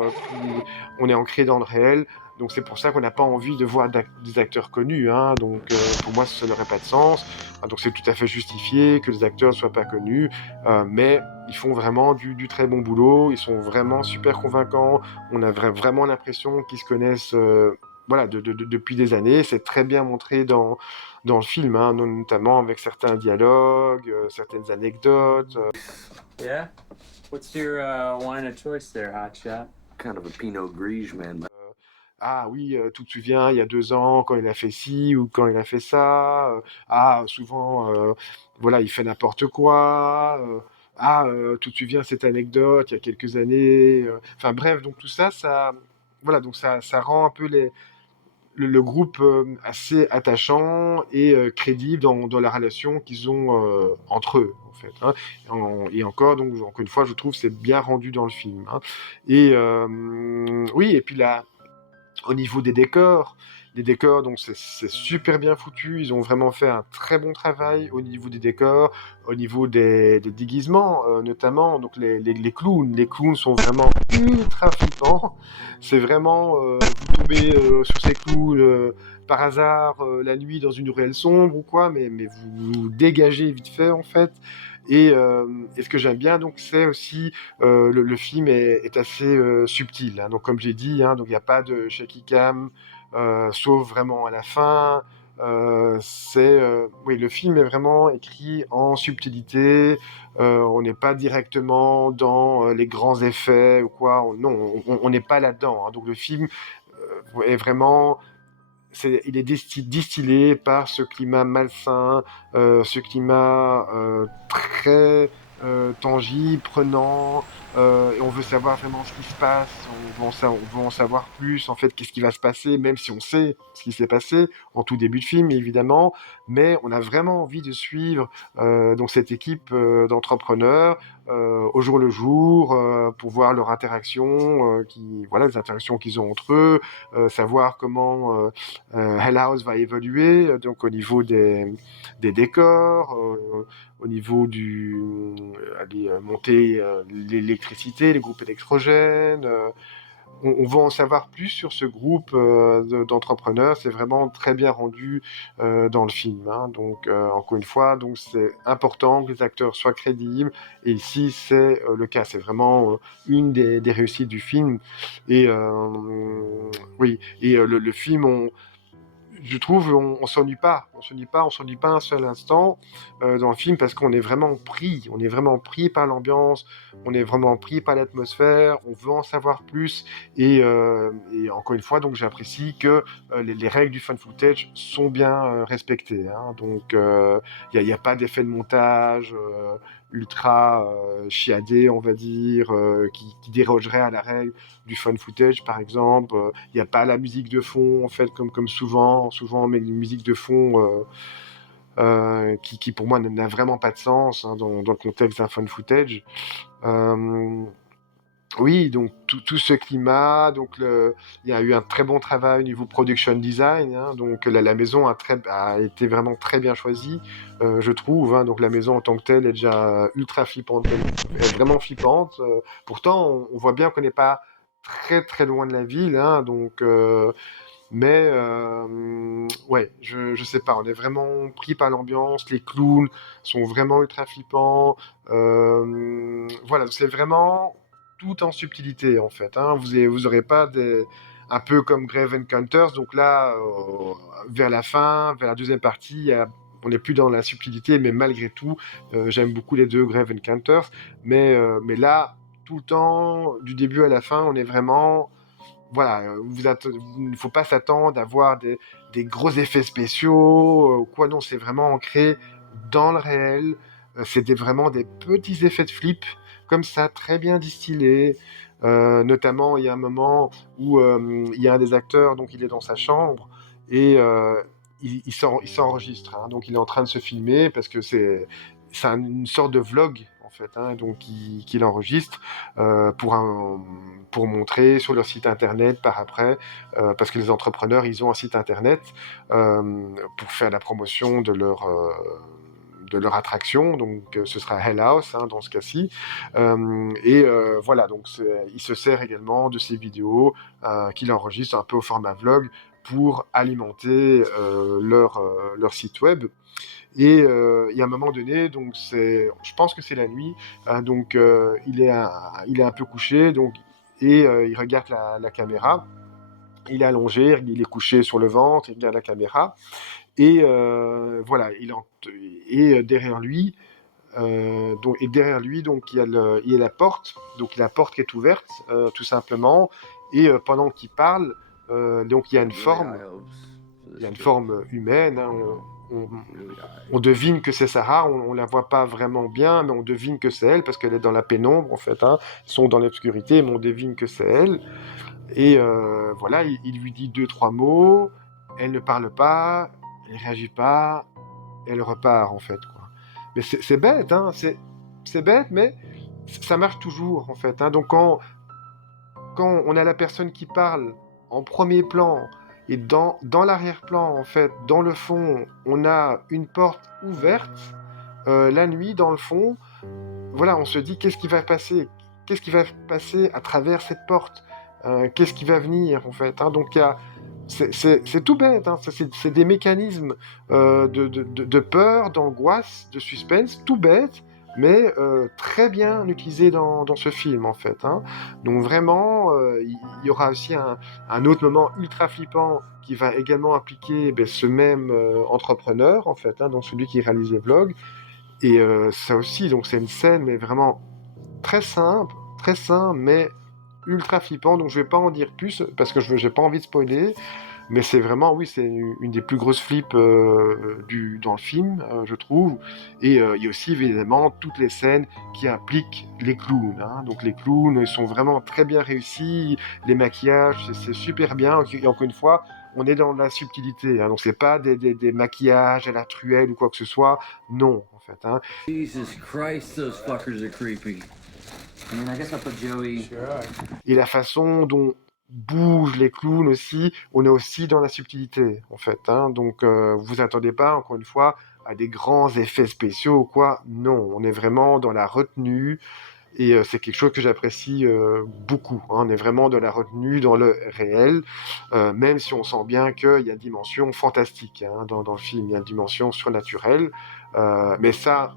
on est ancré dans le réel. Donc c'est pour ça qu'on n'a pas envie de voir des acteurs connus. Hein. Donc pour moi, ça n'aurait pas de sens. Donc c'est tout à fait justifié que les acteurs ne soient pas connus, mais ils font vraiment du très bon boulot, ils sont vraiment super convaincants, on a vraiment l'impression qu'ils se connaissent voilà, depuis des années, c'est très bien montré dans le film, hein, notamment avec certains dialogues, certaines anecdotes. Yeah? What's your wine of choice there, Hotshot? Kind of a Pinot Gris, man. Ah oui, tu te souviens, il y a 2 ans, quand il a fait ci ou quand il a fait ça. Souvent, voilà, il fait n'importe quoi. Tu te souviens cette anecdote, il y a quelques années. Enfin bref, donc tout ça, voilà, donc ça rend un peu le groupe assez attachant et crédible dans la relation qu'ils ont entre eux, en fait. Hein. Et encore, donc, encore une fois, je trouve que c'est bien rendu dans le film. Hein. Et oui, et puis là, au niveau des décors, les décors, donc c'est super bien foutu. Ils ont vraiment fait un très bon travail au niveau des décors, au niveau des déguisements, notamment. Donc les clowns. Les clowns sont vraiment ultra flippants. C'est vraiment, vous tombez sur ces clowns par hasard la nuit dans une ruelle sombre ou quoi, mais vous dégagez vite fait en fait. Et ce que j'aime bien, donc, c'est aussi le film est assez subtil. Hein. Donc, comme j'ai dit, hein, donc il n'y a pas de shaky cam, sauf vraiment à la fin. Oui, le film est vraiment écrit en subtilité. On n'est pas directement dans les grands effets ou quoi. Non, on n'est pas là-dedans. Hein. Donc, le film est vraiment il est distillé par ce climat malsain, ce climat très tangible, prenant, et on veut savoir vraiment ce qui se passe, on veut en savoir plus, en fait, qu'est-ce qui va se passer, même si on sait ce qui s'est passé en tout début de film, évidemment, mais on a vraiment envie de suivre donc cette équipe d'entrepreneurs au jour le jour, pour voir leur interaction, voilà, les interactions qu'ils ont entre eux, savoir comment Hell House va évoluer, donc au niveau des décors, au niveau monter l'électricité, les groupes électrogènes. On veut en savoir plus sur ce groupe d'entrepreneurs. C'est vraiment très bien rendu dans le film. Hein. Donc, encore une fois, donc c'est important que les acteurs soient crédibles. Et ici, c'est le cas. C'est vraiment une des réussites du film. Et oui, et le film, je trouve on s'ennuie pas, on s'ennuie pas un seul instant dans le film parce qu'on est vraiment pris par l'ambiance, on est vraiment pris par l'atmosphère, on veut en savoir plus et encore une fois donc j'apprécie que les règles du fan footage sont bien respectées, hein. Donc il y a pas d'effet de montage ultra chiadé on va dire qui dérogerait à la règle du fan footage par exemple. Il n'y a pas la musique de fond en fait comme souvent on met une musique de fond qui pour moi n'a vraiment pas de sens hein, dans le contexte d'un fan footage. Euh, oui, donc tout ce climat, donc il y a eu un très bon travail au niveau production design, hein, donc la maison a été vraiment très bien choisie, je trouve, hein, donc la maison en tant que telle est déjà ultra flippante, elle est vraiment flippante. Pourtant, on voit bien qu'on n'est pas très très loin de la ville, hein, donc mais ouais, je sais pas, on est vraiment pris par l'ambiance, les clowns sont vraiment ultra flippants. Voilà, c'est vraiment tout en subtilité en fait, hein. Vous aurez pas un peu comme Grave Encounters, donc là, vers la fin, vers la deuxième partie, on n'est plus dans la subtilité, mais malgré tout, j'aime beaucoup les deux Grave Encounters, mais là, tout le temps, du début à la fin, on est vraiment voilà, il ne faut pas s'attendre à voir des gros effets spéciaux ou quoi, non, c'est vraiment ancré dans le réel. Vraiment des petits effets de flip, comme ça, très bien distillés. Notamment, il y a un moment où il y a un des acteurs, donc il est dans sa chambre, et il s'enregistre, hein. Donc il est en train de se filmer, parce que c'est une sorte de vlog, en fait, hein, donc qu'il enregistre pour montrer sur leur site internet par après, parce que les entrepreneurs, ils ont un site internet pour faire la promotion de leur attraction, donc ce sera Hell House hein, dans ce cas-ci. Voilà, donc il se sert également de ces vidéos qu'il enregistre un peu au format vlog pour alimenter leur site web. Et il y a un moment donné, donc je pense que c'est la nuit, donc il est un peu couché, donc il regarde la caméra. Il est allongé, il est couché sur le ventre, il regarde la caméra, et voilà, derrière lui, donc il y a la porte, donc la porte qui est ouverte, tout simplement, et pendant qu'il parle, donc il y a une forme humaine, hein, on devine que c'est Sarah, on la voit pas vraiment bien, mais on devine que c'est elle, parce qu'elle est dans la pénombre, en fait, hein. Ils sont dans l'obscurité, mais on devine que c'est elle. Et voilà, il lui dit 2-3 mots, elle ne parle pas, elle réagit pas, elle repart, en fait, quoi. Mais c'est bête, hein, c'est bête, mais ça marche toujours, en fait, hein. Donc quand on a la personne qui parle en premier plan, et dans l'arrière-plan, en fait, dans le fond, on a une porte ouverte, la nuit, dans le fond, voilà, on se dit qu'est-ce qui va passer? Qu'est-ce qui va passer à travers cette porte? Qu'est-ce qui va venir, en fait, hein? Donc, c'est tout bête, hein, c'est des mécanismes de peur, d'angoisse, de suspense, tout bête, mais très bien utilisé dans ce film, en fait, hein. Donc vraiment, il y aura aussi un autre moment ultra flippant qui va également impliquer ce même entrepreneur, en fait, hein, donc celui qui réalise les vlogs. Et ça aussi, donc c'est une scène, mais vraiment très simple, mais ultra flippant. Donc je vais pas en dire plus parce que j'ai pas envie de spoiler. Mais c'est vraiment, oui, c'est une des plus grosses flips dans le film, je trouve. Et il y a aussi évidemment toutes les scènes qui impliquent les clowns, hein. Donc les clowns, ils sont vraiment très bien réussis. Les maquillages, c'est super bien. Et encore une fois, on est dans la subtilité, hein. Donc c'est pas des maquillages à la truelle ou quoi que ce soit. Non, en fait, hein. Jesus Christ, those fuckers are creepy. I mean, I guess I'll put Joey. Et la façon dont bougent les clowns aussi, on est aussi dans la subtilité, en fait, hein. Donc, vous attendez pas, encore une fois, à des grands effets spéciaux ou quoi. Non, on est vraiment dans la retenue, et c'est quelque chose que j'apprécie beaucoup, hein. On est vraiment dans la retenue, dans le réel, même si on sent bien qu'il y a une dimension fantastique hein, dans le film, il y a une dimension surnaturelle, mais ça,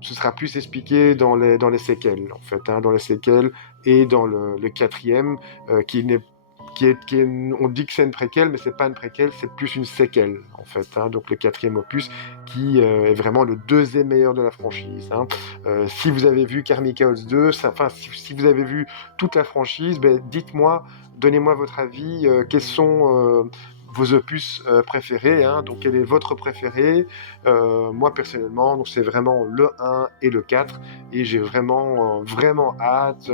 ce sera plus expliqué dans les séquelles, en fait, hein, dans les séquelles et dans le quatrième, on dit que c'est une préquelle, mais c'est pas une préquelle, c'est plus une séquelle en fait. Hein. Donc le 4e opus qui est vraiment le 2e meilleur de la franchise. Hein. Si vous avez vu Carmichael 2, si vous avez vu toute la franchise, dites-moi, donnez-moi votre avis, quels sont vos opus préférés, hein. Donc quel est votre préféré? Moi personnellement, donc c'est vraiment le 1 et le 4, et j'ai vraiment hâte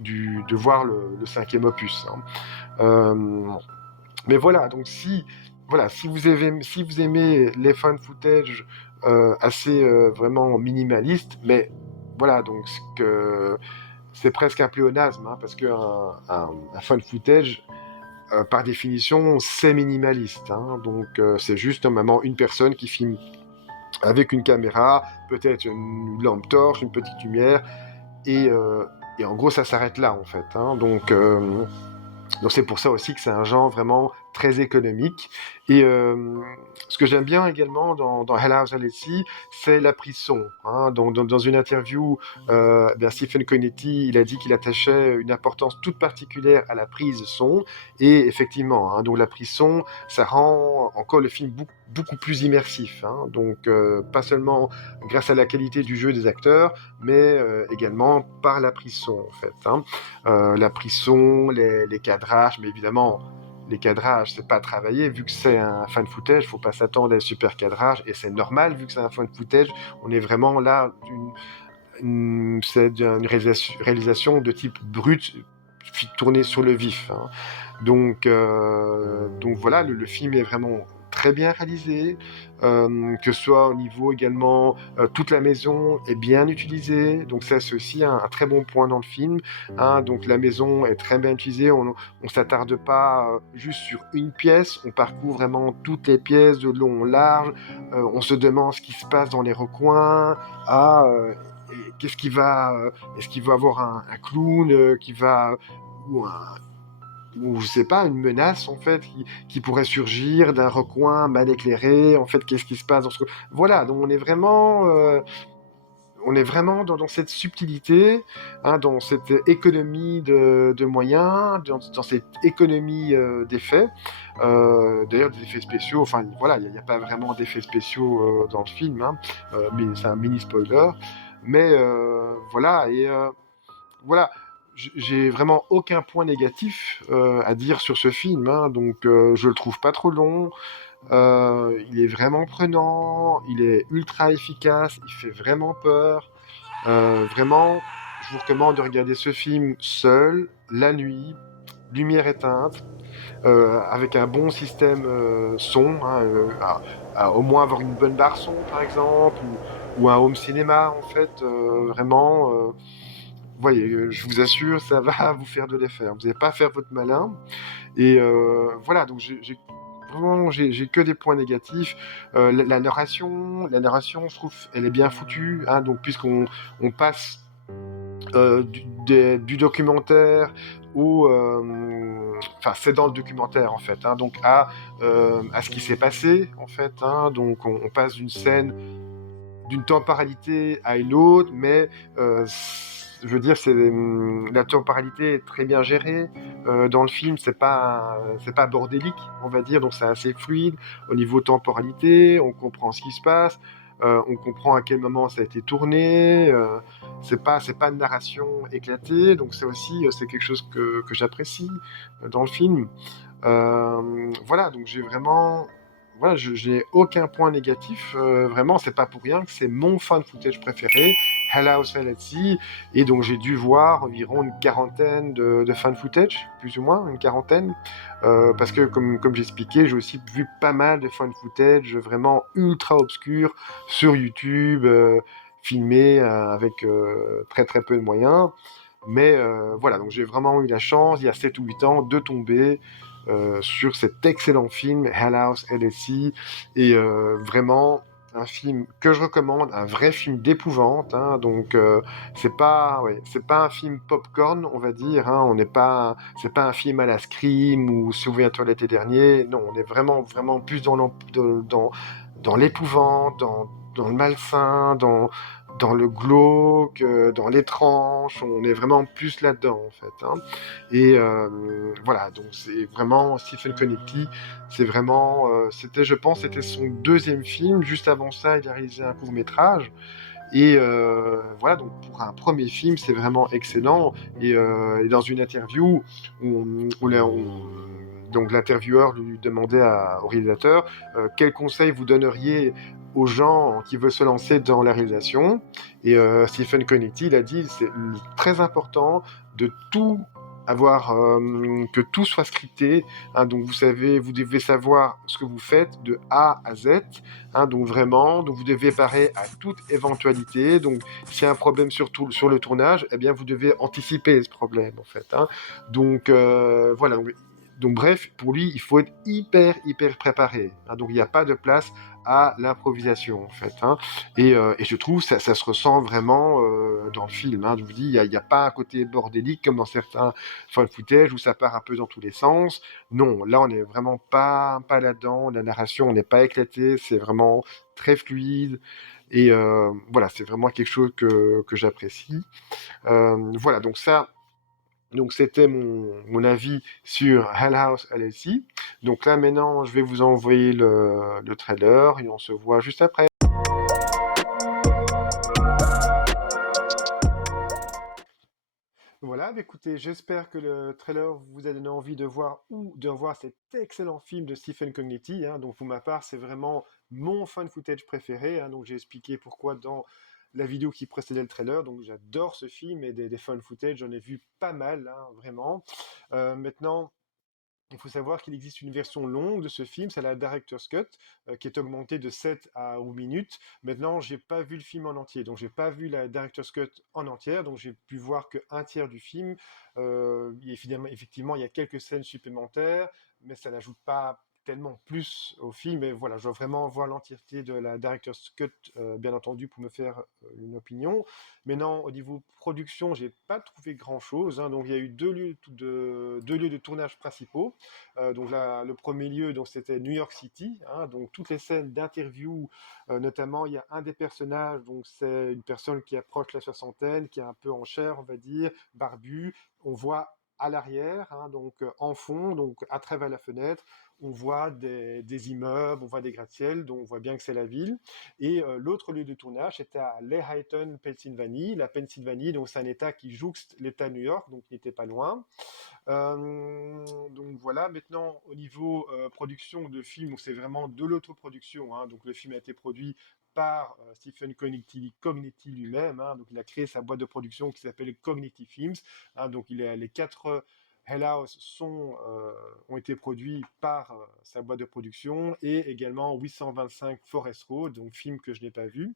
de voir le 5e opus. Hein. Mais voilà, donc si vous aimez les fan footage assez vraiment minimalistes, mais voilà, donc c'est presque un pléonasme, hein, parce qu'un fan footage, par définition, c'est minimaliste. Hein, donc c'est juste normalement une personne qui filme avec une caméra, peut-être une lampe torche, une petite lumière, et en gros ça s'arrête là en fait. Hein, donc c'est pour ça aussi que c'est un genre vraiment très économique. Et ce que j'aime bien également dans Hell House at Sea, c'est la prise son. Hein. Dans une interview, Stephen Conetti, il a dit qu'il attachait une importance toute particulière à la prise son. Et effectivement, hein, donc la prise son, ça rend encore le film beaucoup plus immersif. Hein. Donc pas seulement grâce à la qualité du jeu des acteurs, mais également par la prise son en fait. Hein. La prise son, les cadrages, mais évidemment les cadrages, c'est pas travaillé, vu que c'est un fan footage, faut pas s'attendre à un super cadrage, et c'est normal, vu que c'est un fan footage, on est vraiment là, c'est une réalisation de type brut, tournée sur le vif. Hein. Donc voilà, le film est vraiment très bien réalisé, que ce soit au niveau également, toute la maison est bien utilisée, donc ça c'est aussi un très bon point dans le film. Hein, donc la maison est très bien utilisée, on s'attarde pas juste sur une pièce, on parcourt vraiment toutes les pièces de long en large, on se demande ce qui se passe dans les recoins, qu'est-ce qui va, est-ce qu'il va avoir un clown qui va, ou je sais pas, une menace en fait qui pourrait surgir d'un recoin mal éclairé, en fait qu'est-ce qui se passe dans ce... Voilà, donc on est vraiment dans cette subtilité, hein, dans cette économie de moyens, dans cette économie d'effets, d'ailleurs des effets spéciaux, enfin voilà, il n'y a pas vraiment d'effets spéciaux dans le film, hein, mais c'est un mini spoiler, mais voilà, et voilà, j'ai vraiment aucun point négatif à dire sur ce film, hein, donc je le trouve pas trop long, il est vraiment prenant, il est ultra efficace, il fait vraiment peur, vraiment, je vous recommande de regarder ce film seul, la nuit, lumière éteinte, avec un bon système son, hein, au moins avoir une bonne barre son par exemple, ou un home cinéma en fait, vraiment... vous voyez, je vous assure, ça va vous faire de l'effet. Vous n'allez pas faire votre malin. Et voilà, donc vraiment, j'ai que des points négatifs. La narration, je trouve, elle est bien foutue. Hein, donc, puisqu'on passe du documentaire enfin, c'est dans le documentaire, en fait. Hein, donc, à ce qui s'est passé, en fait. Hein, donc, on passe d'une scène, d'une temporalité à une autre, mais... je veux dire, la temporalité est très bien gérée dans le film. C'est pas bordélique, on va dire, donc c'est assez fluide au niveau temporalité. On comprend ce qui se passe, on comprend à quel moment ça a été tourné. C'est pas une narration éclatée, donc c'est aussi c'est quelque chose que j'apprécie dans le film. Voilà, donc j'ai vraiment... Voilà, je n'ai aucun point négatif, vraiment, c'est pas pour rien que c'est mon fan footage préféré, Hell House at Sea, et donc j'ai dû voir environ une quarantaine de fan footage, plus ou moins, une quarantaine, parce que comme j'expliquais, j'ai aussi vu pas mal de fan footage vraiment ultra obscurs sur YouTube, filmés avec très très peu de moyens, mais voilà, donc j'ai vraiment eu la chance, il y a 7 ou 8 ans, de tomber sur cet excellent film Hell House at Sea, et vraiment un film que je recommande, un vrai film d'épouvante, hein, donc c'est pas un film popcorn, on va dire, hein, c'est pas un film à la Scream ou Souviens-toi l'été dernier, non, on est vraiment plus dans l'épouvante, dans le malsain, dans le glauque, dans l'étrange, on est vraiment plus là-dedans en fait. Hein. Et voilà, donc c'est vraiment Stephen Connelly, c'est vraiment, c'était, je pense, c'était son deuxième film. Juste avant ça, il a réalisé un court métrage. Et voilà, donc pour un premier film, c'est vraiment excellent. Et dans une interview, donc l'intervieweur lui demandait au réalisateur quel conseil vous donneriez aux gens qui veulent se lancer dans la réalisation. Et Stephen Connelly, il a dit c'est très important de tout avoir que tout soit scripté. Hein, donc vous savez, vous devez savoir ce que vous faites de A à Z. Hein, donc vraiment, donc vous devez parer à toute éventualité. Donc s'il y a un problème sur le tournage, eh bien vous devez anticiper ce problème en fait. Hein. Donc voilà. Donc bref, pour lui, il faut être hyper préparé. Hein, donc il n'y a pas de place à l'improvisation en fait. Hein. Et je trouve ça se ressent vraiment dans le film. Hein. Je vous dis, il y a pas un côté bordélique comme dans certains fan footage où ça part un peu dans tous les sens. Non, là on n'est vraiment pas là-dedans. La narration n'est pas éclatée, c'est vraiment très fluide. Et voilà, c'est vraiment quelque chose que j'apprécie. Voilà, donc ça. Donc c'était mon avis sur Hell House LLC. Donc là maintenant, je vais vous envoyer le trailer et on se voit juste après. Voilà, bah écoutez, j'espère que le trailer vous a donné envie de voir cet excellent film de Stephen Connelly. Hein. Donc pour ma part, c'est vraiment mon fan footage préféré. Hein. Donc j'ai expliqué pourquoi dans la vidéo qui précédait le trailer. Donc j'adore ce film et des fan footage, j'en ai vu pas mal, hein, vraiment. Maintenant. Il faut savoir qu'il existe une version longue de ce film, c'est la Director's Cut, qui est augmentée de 7 à 8 minutes. Maintenant, j'ai pas vu le film en entier, donc j'ai pas vu la Director's Cut en entière, donc j'ai pu voir qu'un tiers du film. Effectivement, il y a quelques scènes supplémentaires, mais ça n'ajoute pas tellement plus au film. Et voilà, je dois vraiment voir l'entièreté de la Director's Cut, bien entendu, pour me faire une opinion. Maintenant, au niveau production, j'ai pas trouvé grand-chose. Hein. Donc, il y a eu deux lieux de tournage principaux. Donc là, le premier lieu, donc c'était New York City. Hein. Donc, toutes les scènes d'interview, notamment, il y a un des personnages. Donc, c'est une personne qui approche la soixantaine, qui est un peu en chair, on va dire, barbu. On voit à l'arrière, hein, donc en fond, donc à travers la fenêtre, on voit des immeubles, on voit des gratte-ciel, donc on voit bien que c'est la ville. Et l'autre lieu de tournage était à Lehighton, Pennsylvanie. La Pennsylvanie, donc c'est un État qui jouxte l'État de New York, donc qui n'était pas loin. Donc voilà, maintenant au niveau production de film, c'est vraiment de l'autoproduction. Hein, donc le film a été produit par Stephen Connelly lui-même. Hein, donc il a créé sa boîte de production qui s'appelle Cognitive Films. Hein, donc les quatre Hell House ont été produits par sa boîte de production et également 825 Forest Road, donc film que je n'ai pas vu.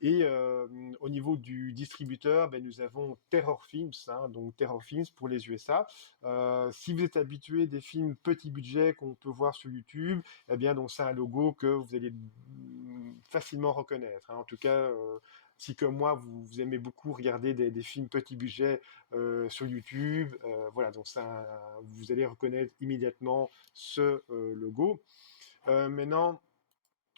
Et au niveau du distributeur, ben, nous avons Terror Films, hein, donc Terror Films pour les USA. Si vous êtes habitué des films petit budget qu'on peut voir sur YouTube, eh bien donc c'est un logo que vous allez facilement reconnaître. Hein. En tout cas, si comme moi vous aimez beaucoup regarder des films petit budget sur YouTube, voilà donc vous allez reconnaître immédiatement ce logo. Maintenant.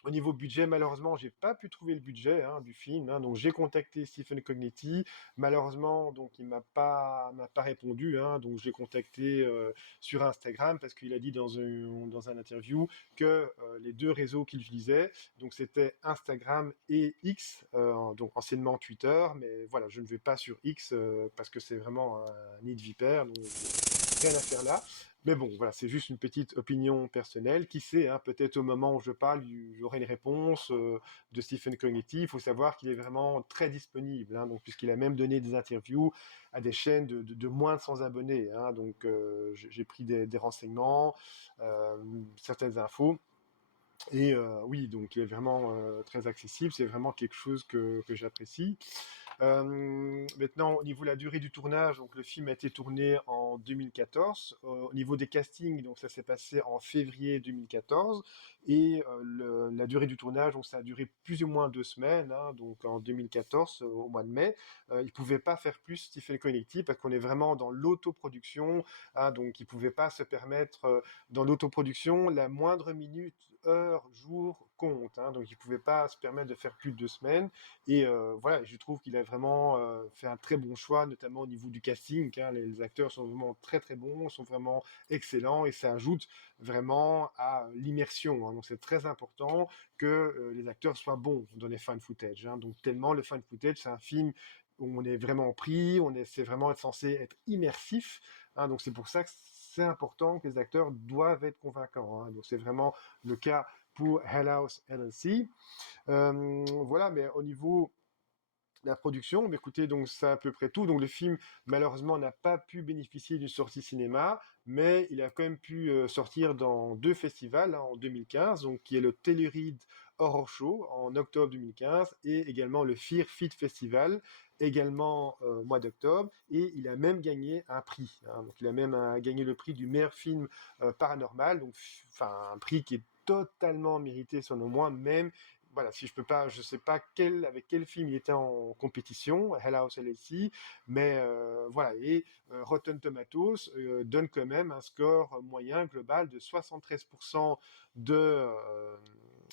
Au niveau budget, malheureusement, j'ai pas pu trouver le budget hein, du film. Hein, donc j'ai contacté Stephen Connelly. Malheureusement, donc il m'a pas répondu. Hein, donc j'ai contacté sur Instagram parce qu'il a dit dans un interview que les deux réseaux qu'il utilisait, donc c'était Instagram et X, donc anciennement Twitter. Mais voilà, je ne vais pas sur X parce que c'est vraiment un nid de vipère. Donc rien à faire là. Mais bon, voilà, c'est juste une petite opinion personnelle. Qui sait, hein, peut-être au moment où je parle, j'aurai une réponse de Stephen Connelly. Il faut savoir qu'il est vraiment très disponible, hein, donc, puisqu'il a même donné des interviews à des chaînes de moins de 100 abonnés. Hein, donc, j'ai pris des renseignements, certaines infos. Et oui, donc il est vraiment très accessible. C'est vraiment quelque chose que j'apprécie. Maintenant, au niveau de la durée du tournage, donc le film a été tourné en 2014. Au niveau des castings, donc ça s'est passé en février 2014. Et la durée du tournage, donc ça a duré plus ou moins 2 semaines. Hein, donc en 2014, au mois de mai, il ne pouvait pas faire plus Stephen Connelly parce qu'on est vraiment dans l'autoproduction. Hein, donc il ne pouvait pas se permettre dans l'autoproduction la moindre minute heure, jour compte, hein, donc il pouvait pas se permettre de faire plus de 2 semaines. Et voilà, je trouve qu'il a vraiment fait un très bon choix, notamment au niveau du casting, hein. Les acteurs sont vraiment très très bons, sont vraiment excellents, et ça ajoute vraiment à l'immersion, hein. Donc c'est très important que les acteurs soient bons dans les fan footage, hein. Donc tellement le fan footage, c'est un film où on est vraiment pris, c'est vraiment censé être immersif, hein. Donc c'est pour ça que c'est important que les acteurs doivent être convaincants, hein. Donc c'est vraiment le cas pour Hell House LLC. Voilà, mais au niveau la production, bah, écoutez, donc c'est à peu près tout. Donc le film, malheureusement, n'a pas pu bénéficier d'une sortie cinéma, mais il a quand même pu sortir dans 2 festivals, hein, en 2015, donc qui est le Telluride Horror Show en octobre 2015 et également le Fear Fit Festival, également au mois d'octobre. Et il a même gagné un prix, hein. Donc il a même gagné le prix du meilleur film paranormal, donc enfin un prix qui est totalement mérité selon moi, même voilà, si je peux pas, je sais pas avec quel film il était en compétition, Hell House LLC, mais voilà, et Rotten Tomatoes donne quand même un score moyen global de 73%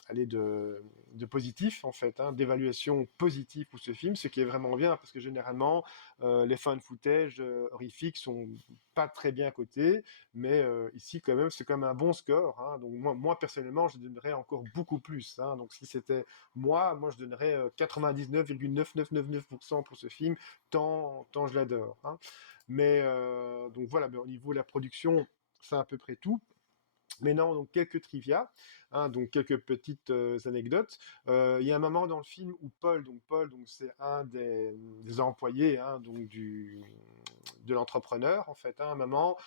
allez, de positif, en fait, hein, d'évaluation positive pour ce film, ce qui est vraiment bien, parce que généralement, les fan footage horrifiques sont pas très bien cotés, mais ici, quand même, c'est quand même un bon score, hein. Donc moi, personnellement, je donnerais encore beaucoup plus, hein. Donc si c'était moi, je donnerais 99,9999% pour ce film, tant je l'adore, hein. Mais donc voilà, mais au niveau de la production, c'est à peu près tout. Maintenant, donc quelques trivia, hein, donc quelques petites anecdotes. Il y a un moment dans le film où Paul, donc c'est un des employés, hein, donc de l'entrepreneur en fait, hein. À un moment,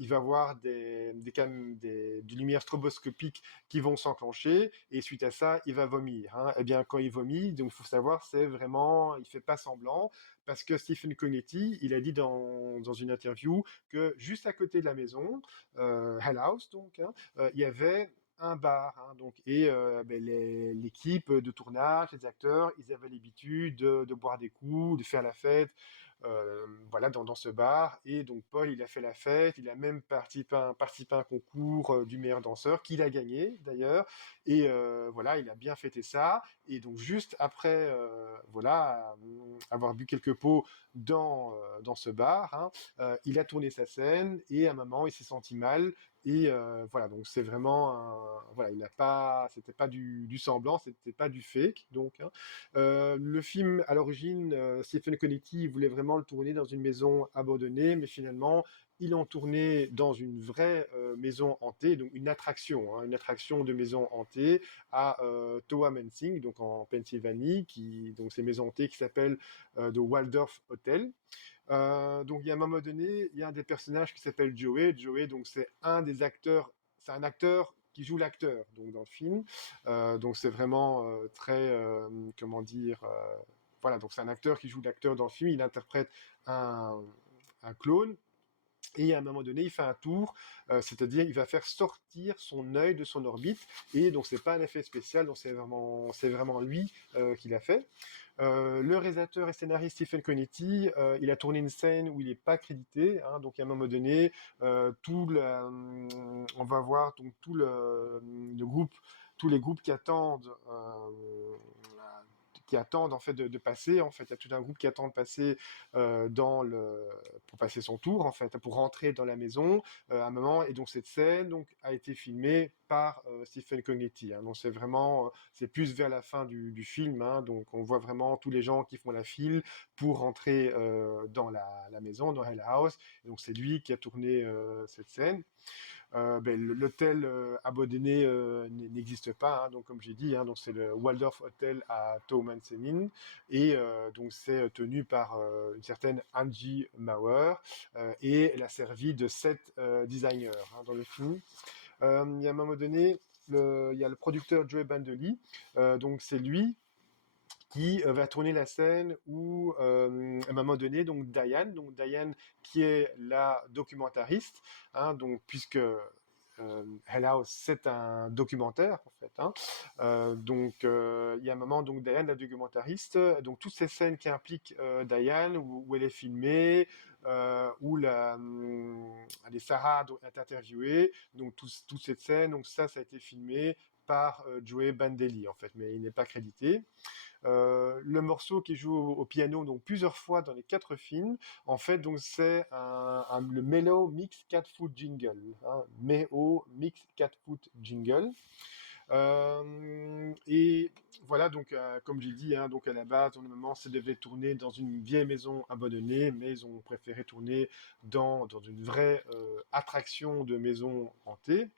il va voir des lumières stroboscopiques qui vont s'enclencher et suite à ça, il va vomir, hein. Et bien quand il vomit, donc il faut savoir, c'est vraiment, il fait pas semblant parce que Stephen Cognetti, il a dit dans une interview que juste à côté de la maison, Hell House donc, hein, il y avait un bar, hein, donc, et ben, l'équipe de tournage, les acteurs, ils avaient l'habitude de boire des coups, de faire la fête, voilà, dans ce bar. Et donc Paul, il a fait la fête, il a même participé à un concours du meilleur danseur qu'il a gagné d'ailleurs. Et voilà, il a bien fêté ça. Et donc juste après, voilà, avoir bu quelques pots dans ce bar, hein, il a tourné sa scène et à un moment, il s'est senti mal. Et voilà, donc c'est vraiment voilà, c'était pas du semblant, c'était pas du fake, donc, hein. Le film, à l'origine, Stephen Cognetti voulait vraiment le tourner dans une maison abandonnée, mais finalement, ils l'ont tourné dans une vraie maison hantée, donc une attraction, hein, une attraction de maison hantée à Towa-Mensing, donc en Pennsylvanie, donc c'est une maison hantée qui s'appelle The Waldorf Hotel. Donc il y a un moment donné, il y a un des personnages qui s'appelle Joey. Joey, donc c'est un des acteurs, c'est un acteur qui joue l'acteur, donc dans le film. Donc c'est vraiment très, comment dire, voilà, donc c'est un acteur qui joue l'acteur dans le film. Il interprète un, un clone. Et à un moment donné, il fait un tour, c'est-à-dire il va faire sortir son œil de son orbite, et donc c'est pas un effet spécial, donc c'est vraiment lui qui l'a fait. Le réalisateur et scénariste Stephen Cognetti, il a tourné une scène où il n'est pas crédité, hein, donc à un moment donné, on va voir donc tout le groupe, tous les groupes qui attendent en fait de passer. En fait, il y a tout un groupe qui attend de passer pour passer son tour en fait, pour rentrer dans la maison à un moment. Et donc cette scène donc a été filmée par Stephen Cognetti, hein. Donc c'est vraiment, c'est plus vers la fin du film, hein. Donc on voit vraiment tous les gens qui font la file pour rentrer dans la maison, dans Hell House. Et donc c'est lui qui a tourné cette scène. Ben, l'hôtel abandonné n'existe pas, hein, donc comme j'ai dit, hein, donc c'est le Waldorf Hotel à Toumansenin, et donc c'est tenu par une certaine Angie Mauer, et elle a servi de set designer, hein, dans le film. Il y a un moment donné, il y a le producteur Joey Bandoli, donc c'est lui qui va tourner la scène où, à un moment donné, donc Diane qui est la documentariste, hein, donc puisque Hell House, c'est un documentaire en fait, hein. Donc il y a un moment, donc Diane, la documentariste, donc toutes ces scènes qui impliquent Diane, où elle est filmée, où allez, Sarah est interviewée, donc toute cette scène, donc ça a été filmé par Joey Bandelli, en fait, mais il n'est pas crédité. Le morceau qui joue au piano donc plusieurs fois dans les 4 films, en fait, donc c'est le Mellow Mix Cat Foot Jingle, hein, Mellow Mix Cat Foot Jingle. Et voilà, donc comme j'ai dit, hein, donc à la base, normalement, ça devait tourner dans une vieille maison abandonnée, mais ils ont préféré tourner dans une vraie attraction de maison hantée.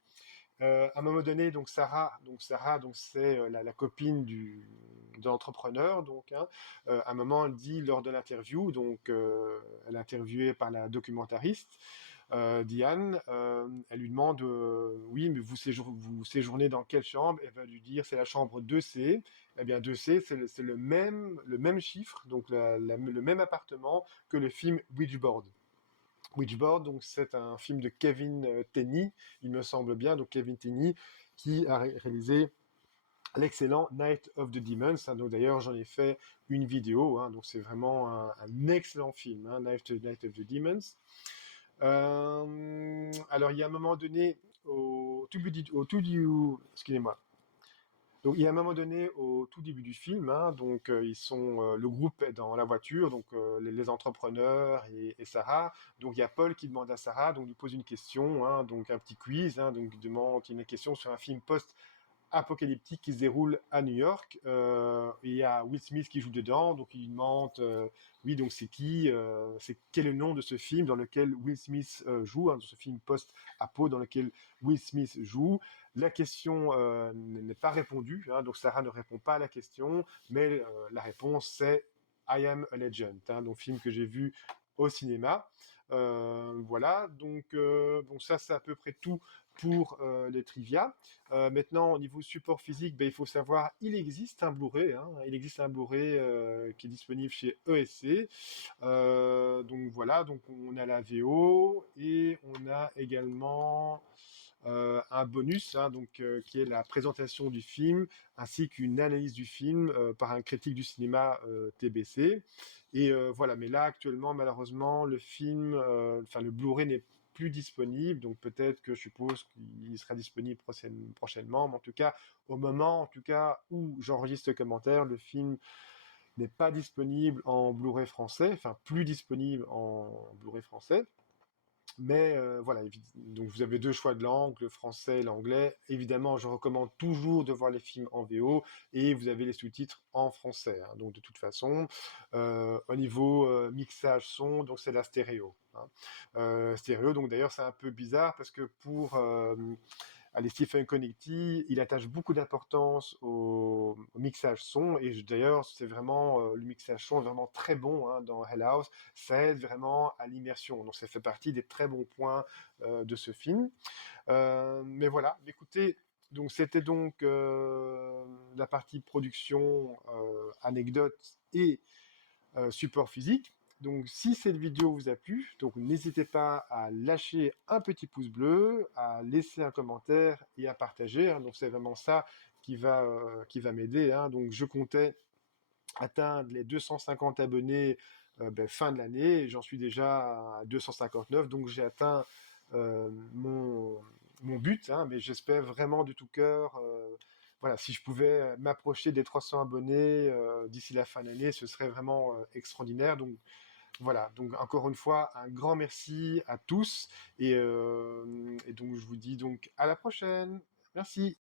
À un moment donné, donc Sarah, donc c'est la copine de l'entrepreneur, donc hein, à un moment, elle dit lors de l'interview, donc elle est interviewée par la documentariste Diane, elle lui demande, oui, mais vous séjournez dans quelle chambre? Elle va lui dire, c'est la chambre 2C. Eh bien, 2C, c'est le même chiffre, donc le même appartement que le film Witchboard. Witchboard, donc c'est un film de Kevin Tenney, il me semble bien, donc Kevin Tenney qui a réalisé l'excellent Night of the Demons. Hein, donc d'ailleurs j'en ai fait une vidéo, hein, donc c'est vraiment un excellent film, hein, Night of the Demons. Alors il y a un moment donné excusez-moi. Donc il y a un moment donné au tout début du film, hein, donc le groupe est dans la voiture, donc les entrepreneurs et Sarah. Donc il y a Paul qui demande à Sarah, donc lui pose une question, hein, donc un petit quiz, hein, donc il demande une question sur un film post-apocalyptique qui se déroule à New York. Et il y a Will Smith qui joue dedans, donc il lui demande, oui, donc c'est quel est le nom de ce film dans lequel Will Smith joue, hein, de ce film post-apo dans lequel Will Smith joue. La question n'est pas répondue, hein, donc Sarah ne répond pas à la question, mais la réponse c'est I Am a Legend, hein, donc film que j'ai vu au cinéma. Voilà, donc bon, ça c'est à peu près tout pour les trivia. Maintenant, au niveau support physique, ben, il faut savoir, il existe un Blu-ray, hein, il existe un Blu-ray qui est disponible chez ESC. Donc voilà, donc on a la VO et on a également un bonus, hein, donc qui est la présentation du film ainsi qu'une analyse du film par un critique du cinéma TBC. Et voilà, mais là actuellement, malheureusement, le Blu-ray n'est plus disponible, donc peut-être que je suppose qu'il sera disponible prochainement, mais en tout cas, au moment en tout cas où j'enregistre le commentaire, le film n'est pas disponible en Blu-ray français, enfin plus disponible en Blu-ray français. Mais voilà, donc vous avez 2 choix de langue, le français et l'anglais. Évidemment, je recommande toujours de voir les films en VO et vous avez les sous-titres en français, hein. Donc de toute façon, au niveau mixage son, donc c'est la stéréo, hein. Stéréo, donc d'ailleurs c'est un peu bizarre parce que pour Stephen Connecty, il attache beaucoup d'importance au mixage son et d'ailleurs c'est vraiment le mixage son est vraiment très bon, hein, dans Hell House. Ça aide vraiment à l'immersion, donc ça fait partie des très bons points de ce film. Mais voilà, écoutez, donc c'était donc la partie production, anecdote et support physique. Donc si cette vidéo vous a plu, donc n'hésitez pas à lâcher un petit pouce bleu, à laisser un commentaire et à partager, hein. Donc c'est vraiment ça qui va m'aider, hein. Donc je comptais atteindre les 250 abonnés fin de l'année, et j'en suis déjà à 259, donc j'ai atteint mon but, hein, mais j'espère vraiment de tout cœur, voilà, si je pouvais m'approcher des 300 abonnés d'ici la fin de l'année, ce serait vraiment extraordinaire. Donc voilà, donc encore une fois, un grand merci à tous, et donc je vous dis donc à la prochaine. Merci.